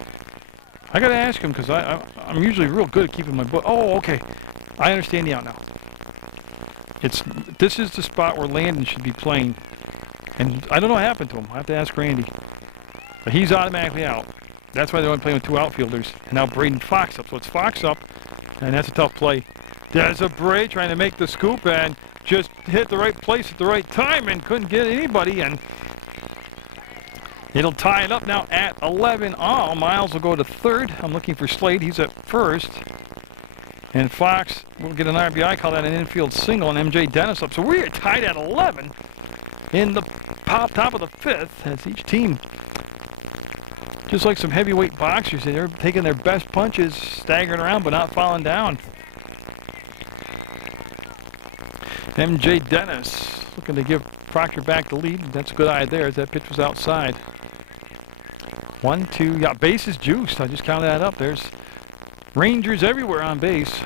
I got to ask him because I'm usually real good at keeping my book. Oh, okay. I understand the out now. This is the spot where Landon should be playing, and I don't know what happened to him. I have to ask Randy. But he's automatically out. That's why they're only playing with 2 outfielders. And now Braden Fox up. So it's Fox up, and that's a tough play. There's a Bray trying to make the scoop and just hit the right place at the right time and couldn't get anybody, and it'll tie it up now at 11. Oh, Miles will go to third. I'm looking for Slade. He's at first. And Fox will get an RBI, call that an infield single, and MJ Dennis up. So we're tied at 11 in the top of the 5th, as each team, just like some heavyweight boxers, they're taking their best punches, staggering around but not falling down. MJ Dennis looking to give Proctor back the lead. That's a good eye there as that pitch was outside. 1, 2, yeah, bases juiced. I just counted that up. There's Rangers everywhere on base.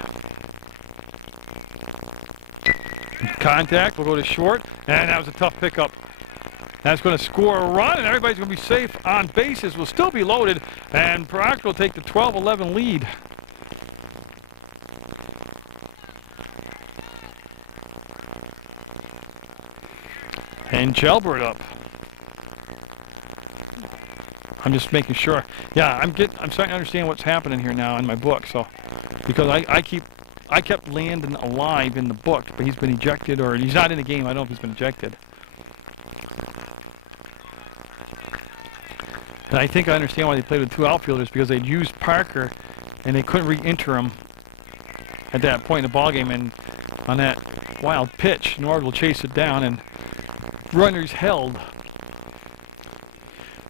Contact will go to short, and that was a tough pickup. That's going to score a run, and everybody's going to be safe on bases. Will still be loaded, and Proctor will take the 12-11 lead. And Gelbert up. I'm just making sure. Yeah, I'm starting to understand what's happening here now in my book. So, because I kept Landon alive in the book, but he's been ejected, or he's not in the game. I don't know if he's been ejected. And I think I understand why they played with 2 outfielders, because they'd used Parker, and they couldn't re-enter him at that point in the ballgame. And on that wild pitch, Nord will chase it down, and runners held.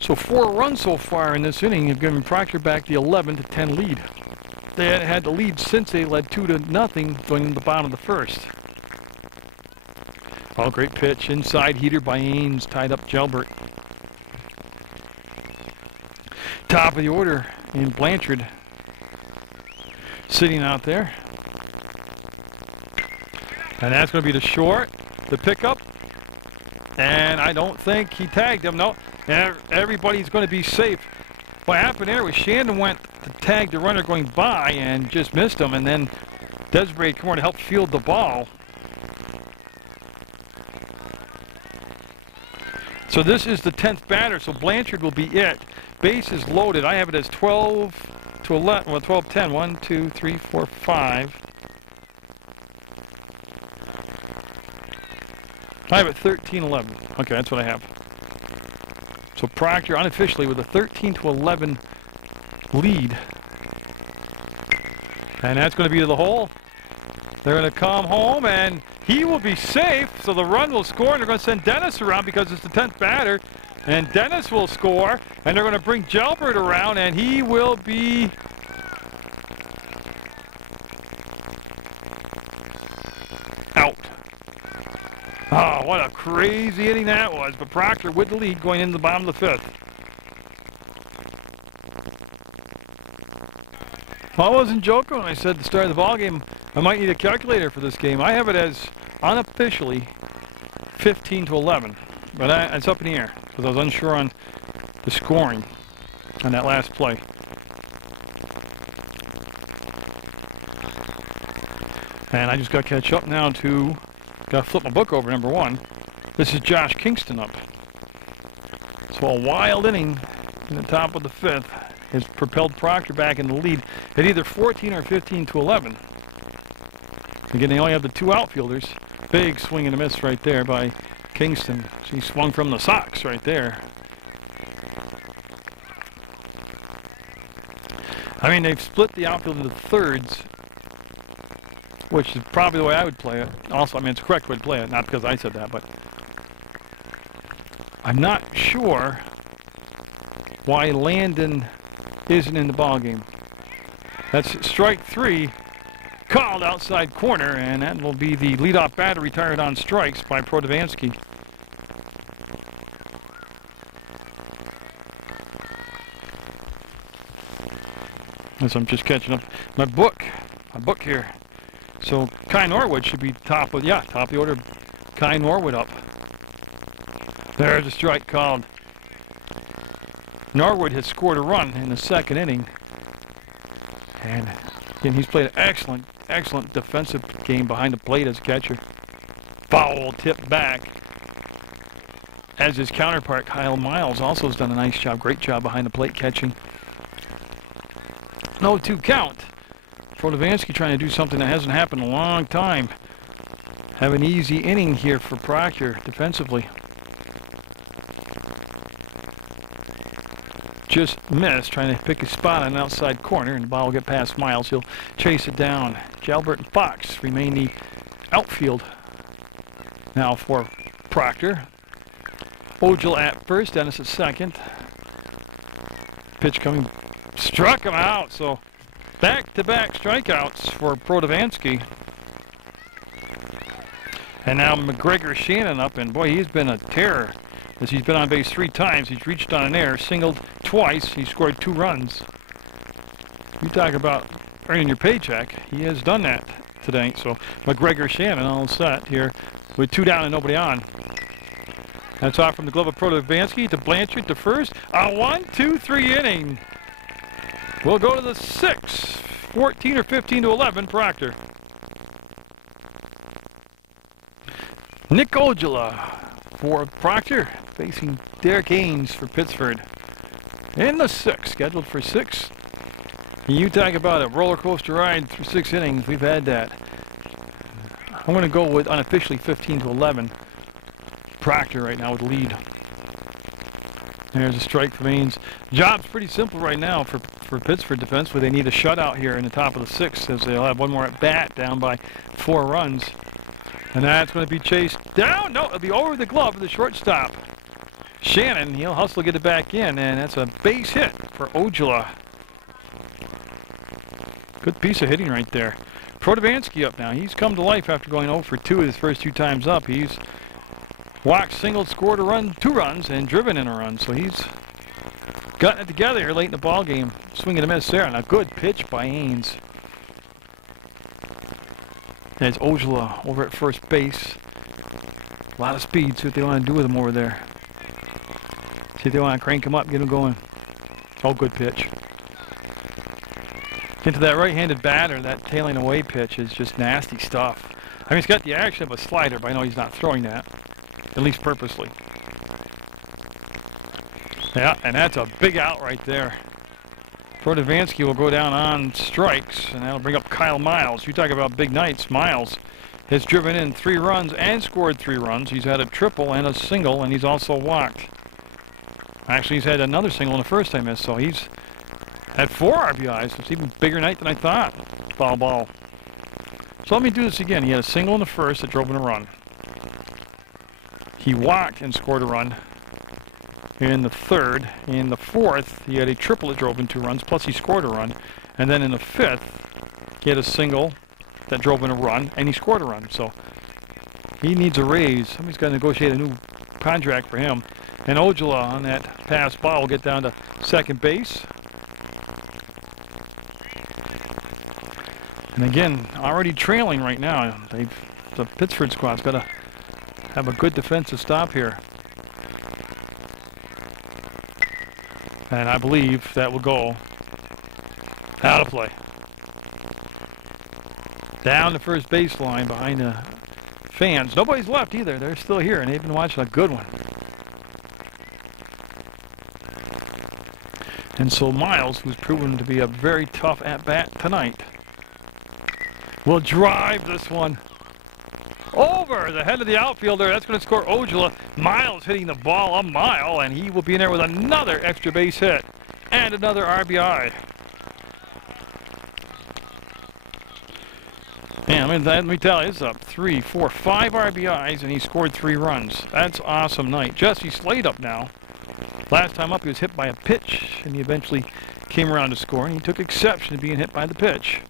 So 4 runs so far in this inning have given Proctor back the 11-10 lead. They had had the lead since they led 2-0 going into the bottom of the 1st. Oh, great pitch. Inside heater by Ames, tied up Gelbert. Top of the order in Blanchard sitting out there. And that's going to be the short, the pickup. And I don't think he tagged him. No. Everybody's going to be safe. What happened there was Shannon went to tagged the runner going by and just missed him, and then Desiree came over to help field the ball. So this is the 10th batter, so Blanchard will be it. Base is loaded. I have it as 12 to 11, well, 12-10. 1, 2, 3, 4, 5. I have it 13-11. Okay, that's what I have. So Proctor unofficially with a 13-11 lead. And that's going to be to the hole. They're going to come home, and he will be safe, so the run will score, and they're going to send Dennis around because it's the 10th batter, and Dennis will score, and they're going to bring Jalbert around, and he will be out. Oh, what a crazy inning that was, but Proctor with the lead going into the bottom of the 5th. Well, I wasn't joking when I said at the start of the ballgame I might need a calculator for this game. I have it as unofficially 15-11, but it's up in the air because I was unsure on the scoring on that last play. And I just got to catch up now to, got to flip my book over, number 1. This is Josh Kingston up. So a wild inning in the top of the 5th has propelled Proctor back in the lead at either 14 or 15-11. Again, they only have the 2 outfielders. Big swing and a miss right there by Kingston. She swung from the Sox right there. I mean, they've split the outfield into thirds, which is probably the way I would play it. Also, I mean, it's the correct way to play it, not because I said that, but I'm not sure why Landon isn't in the ballgame. That's strike 3, called outside corner, and that will be the leadoff batter retired on strikes by Protovansky. As I'm just catching up my book here. So Kai Norwood should be top of the order. Kai Norwood up. There's a strike called. Norwood has scored a run in the 2nd inning. And again, he's played an excellent defensive game behind the plate as a catcher. Foul tip back. As his counterpart, Kyle Miles, also has done a nice job, great job behind the plate catching. 0-2 count. Protovansky trying to do something that hasn't happened in a long time. Have an easy inning here for Proctor defensively. Just missed, trying to pick a spot on an outside corner, and the ball will get past Miles. He'll chase it down. Jalbert and Fox remain the outfield now for Proctor. Ojala at first, Dennis at second. Pitch coming, struck him out, so back-to-back strikeouts for Protovansky. And now McGregor Shannon up, and boy, he's been a terror as he's been on base 3 times. He's reached on an error, singled twice. He scored 2 runs. You talk about earning your paycheck. He has done that today. So McGregor Shannon all set here with 2 down and nobody on. That's off from the glove of Protovansky to Blanchard to first. A 1-2-3 inning. We'll go to the 6th. 14 or 15-11, Proctor. Nick Ojala for Proctor, facing Derek Haynes for Pittsford. In the 6th, scheduled for 6. You talk about a roller coaster ride through 6 innings. We've had that. I'm going to go with unofficially 15-11. Proctor right now with the lead. There's a strike for Haynes. Job's pretty simple right now for Pittsford defense, where they need a shutout here in the top of the 6th, as they'll have one more at bat down by 4 runs. And that's going to be chased down. No, it'll be over the glove of the shortstop. Shannon, he'll hustle to get it back in, and that's a base hit for Ojala. Good piece of hitting right there. Protovansky up now. He's come to life after going 0 for 2 his first 2 times up. He's walked, singled, scored a run, 2 runs, and driven in a run. So he's gotten it together here late in the ball game. Swing and a miss there, and a good pitch by Haynes. There's Ojala over at first base. A lot of speed. See what they want to do with him over there. See if they want to crank him up, get him going. Oh, good pitch. into that right-handed batter. That tailing away pitch is just nasty stuff. I mean, he's got the action of a slider, but I know he's not throwing that, at least purposely. Yeah, and that's a big out right there. Protovansky will go down on strikes, and that'll bring up Kyle Miles. You talk about big nights. Miles has driven in 3 runs and scored 3 runs. He's had a triple and a single, and he's also walked. Actually, he's had another single in the first I missed, so he's had 4 RBIs. It's even bigger night than I thought. Foul ball. So let me do this again. He had a single in the first that drove in a run. He walked and scored a run in the third. In the fourth, he had a triple that drove in 2 runs, plus he scored a run. And then in the fifth, he had a single that drove in a run, and he scored a run. So he needs a raise. Somebody's got to negotiate a new contract for him. And Ojala on that pass ball will get down to second base. And again, already trailing right now. The Pittsford squad's got to have a good defensive stop here. And I believe that will go out of play. Down the first baseline behind the fans. Nobody's left either. They're still here, and they've been watching a good one. And so Miles, who's proven to be a very tough at-bat tonight, will drive this one over the head of the outfielder. That's going to score Ojala. Miles hitting the ball a mile, and he will be in there with another extra base hit and another RBI. Man, let me tell you, it's up 3, 4, 5 RBIs, and he scored 3 runs. That's awesome night. Jesse Slade up now. Last time up, he was hit by a pitch, and he eventually came around to score, and he took exception to being hit by the pitch.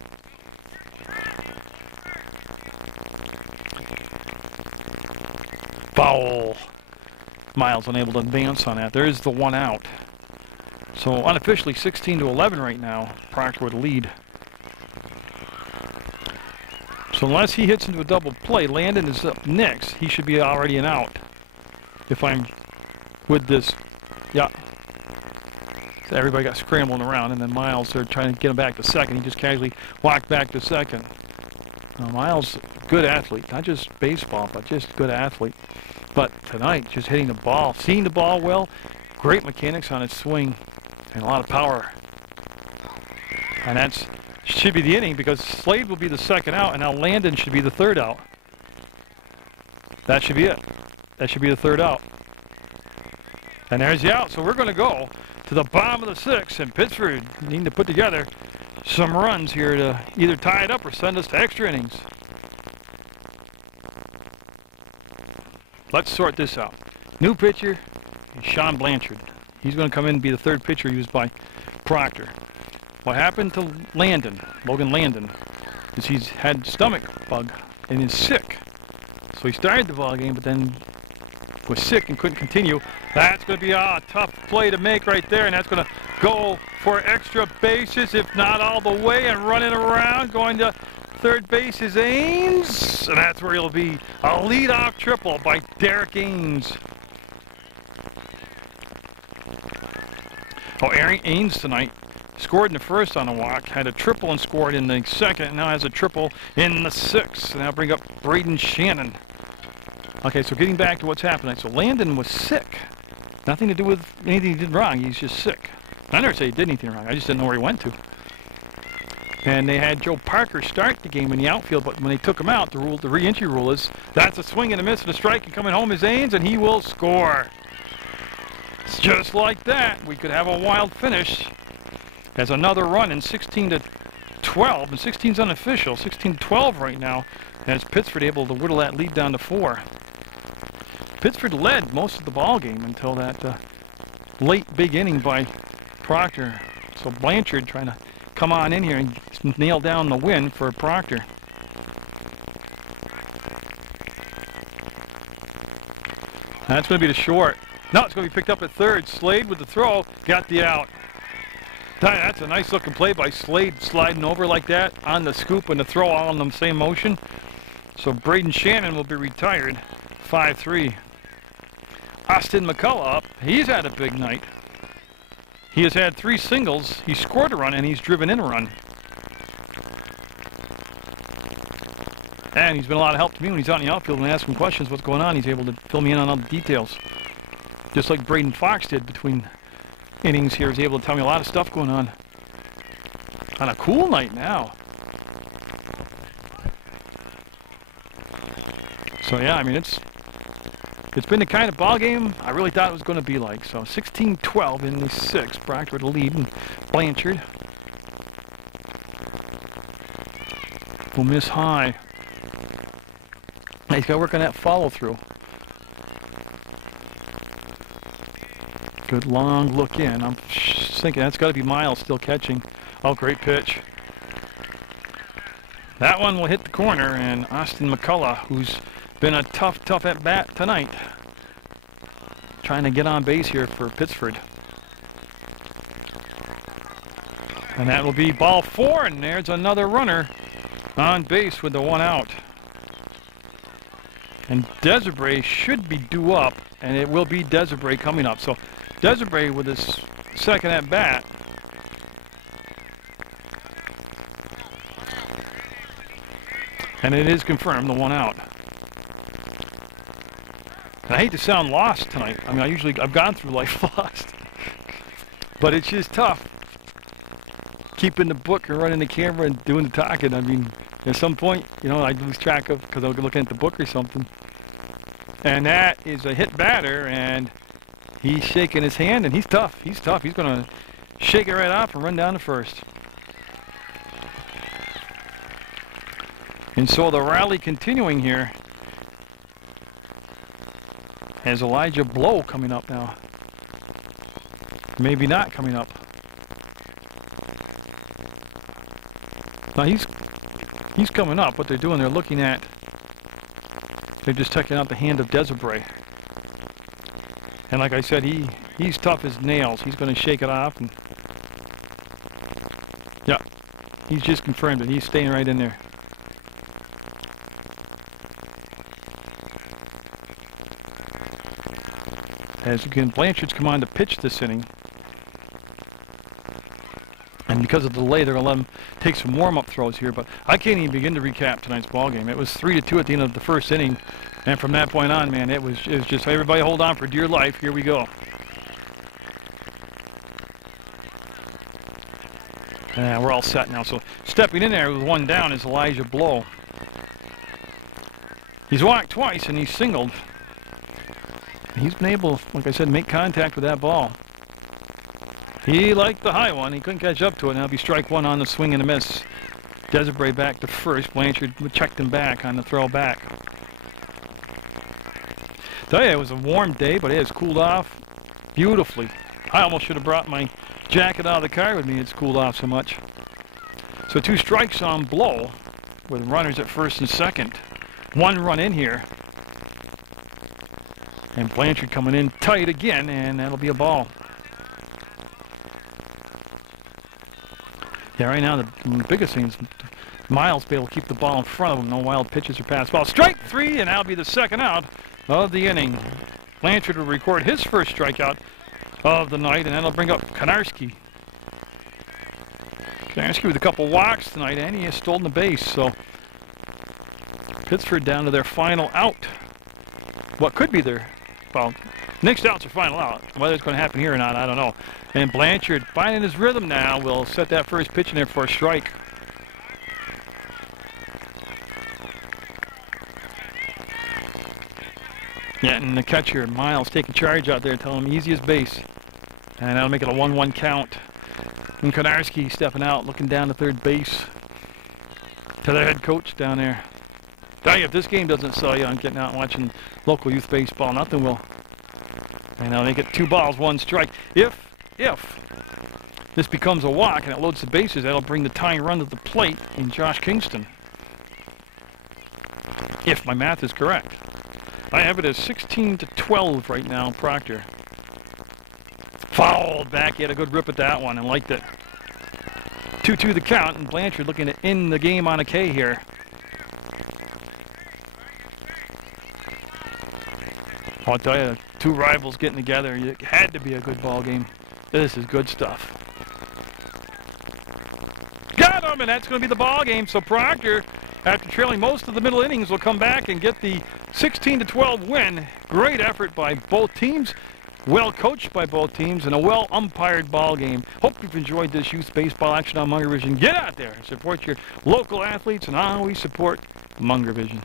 Foul. Miles unable to advance on that. There's the 1 out. So unofficially 16-11 right now. Proctor with a lead. So unless he hits into a double play, Landon is up next. He should be already an out. If I'm with this, yeah. So everybody got scrambling around, and then Miles, they're trying to get him back to second. He just casually walked back to second. Miles, good athlete, not just baseball, but just good athlete. But tonight, just hitting the ball, seeing the ball well, great mechanics on its swing, and a lot of power. And that's should be the inning, because Slade will be the second out, and now Landon should be the third out. That should be it. That should be the third out. And there's the out. So we're going to go to the bottom of the 6th, and Pittsford need to put together some runs here to either tie it up or send us to extra innings. Let's sort this out. New pitcher is Sean Blanchard. He's going to come in and be the third pitcher used by Proctor. What happened to Landon, Logan Landon, is he's had stomach bug and is sick. So he started the ball game, but then was sick and couldn't continue. That's going to be a tough play to make right there, and that's going to go for extra bases, if not all the way, and running around, going to third base is Ames, and that's where he'll be. A leadoff triple by Derek Ames. Oh, Aaron Ames tonight scored in the first on a walk, had a triple and scored in the second, and now has a triple in the 6th. And now bring up Braden Shannon. Okay, so getting back to what's happening. So Landon was sick. Nothing to do with anything he did wrong. He's just sick. I never say he did anything wrong. I just didn't know where he went to. And they had Joe Parker start the game in the outfield, but when they took him out, the re-entry rule is that's a swing and a miss and a strike, and coming home is Ames, and he will score. It's just like that. We could have a wild finish. Has another run in 16-12, and 16's unofficial. 16-12 right now, as Pittsford able to whittle that lead down to 4. Pittsford led most of the ball game until that late big inning by Proctor. So Blanchard trying to come on in here and nail down the win for Proctor. That's going to be the short. No, it's going to be picked up at third. Slade with the throw, got the out. That's a nice looking play by Slade, sliding over like that on the scoop and the throw all in the same motion. So Braden Shannon will be retired, 5-3. Austin McCullough up. He's had a big night. He has had 3 singles. He scored a run and he's driven in a run. And he's been a lot of help to me when he's out in the outfield and I ask him questions, what's going on. He's able to fill me in on all the details. Just like Braden Fox did between innings here. He's able to tell me a lot of stuff going on a cool night now. So yeah, I mean, it's been the kind of ball game I really thought it was going to be like. So 16-12 in the sixth. Proctor with the lead, and Blanchard will miss high. He's got to work on that follow through. Good long look in. I'm thinking that's got to be Miles still catching. Oh, great pitch. That one will hit the corner, and Austin McCullough, who's been a tough at bat tonight, trying to get on base here for Pittsford. And that will be ball 4, and there's another runner on base with the one out. And Desiree should be due up, and it will be Desiree coming up. So Desiree with his second at bat. And it is confirmed, the one out. And I hate to sound lost tonight. I mean, I've gone through life lost. But it's just tough keeping the book and running the camera and doing the talking. I mean, at some point, you know, I lose track of, because I'll be looking at the book or something. And that is a hit batter, and he's shaking his hand, and he's tough. He's tough. He's going to shake it right off and run down to first. And so the rally continuing here has Elijah Blow coming up now. Maybe not coming up. Now he's coming up. What they're doing, they're looking at, they're just checking out the hand of Desiree. And like I said, he's tough as nails. He's going to shake it off. And yeah, he's just confirmed it. He's staying right in there. As again, Blanchard's come on to pitch this inning. And because of the delay, they're going to let him take some warm-up throws here. But I can't even begin to recap tonight's ball game. It was 3-2 at the end of the first inning. And from that point on, man, it was just everybody hold on for dear life. Here we go. And we're all set now. So stepping in there with one down is Elijah Blow. He's walked twice and he's singled. He's been able, like I said, make contact with that ball. He liked the high one. He couldn't catch up to it. Now it'll be strike one on the swing and a miss. Desiree back to first. Blanchard checked him back on the throw back. Tell you, it was a warm day, but it has cooled off beautifully. I almost should have brought my jacket out of the car with me. It's cooled off so much. So 2 strikes on Blow with runners at first and second. 1 run in here. And Blanchard coming in tight again, and that'll be a ball. Yeah, right now the biggest thing is Miles be able to keep the ball in front of him. No wild pitches or pass balls. Strike 3, and that'll be the second out of the inning. Blanchard will record his first strikeout of the night, and that'll bring up Konarski. Konarski with a couple walks tonight, and he has stolen the base. So Pittsford down to their final out. What could be their, well, next out's their final out. Whether it's going to happen here or not, I don't know. And Blanchard, finding his rhythm now, will set that first pitch in there for a strike. Yeah, and the catcher, Miles, taking charge out there, telling him easy as base. And that'll make it a 1-1 count. And Konarski stepping out, looking down to third base to their head coach down there. Tell you, if this game doesn't sell you on getting out and watching local youth baseball, nothing will. And now they get 2 balls, 1 strike. If this becomes a walk and it loads the bases, that'll bring the tying run to the plate in Josh Kingston. If my math is correct. I have it as 16-12 right now, Proctor. Fouled back. He had a good rip at that one and liked it. 2-2 the count, and Blanchard looking to end the game on a K here. I'll tell you, 2 rivals getting together, it had to be a good ball game. This is good stuff. Got him, and that's going to be the ball game. So Proctor after trailing most of the middle innings, will come back and get the 16-12 win. Great effort by both teams. Well coached by both teams, and a well umpired ball game. Hope you've enjoyed this youth baseball action on Munger Vision. Get out there, support your local athletes, and always support Munger Vision.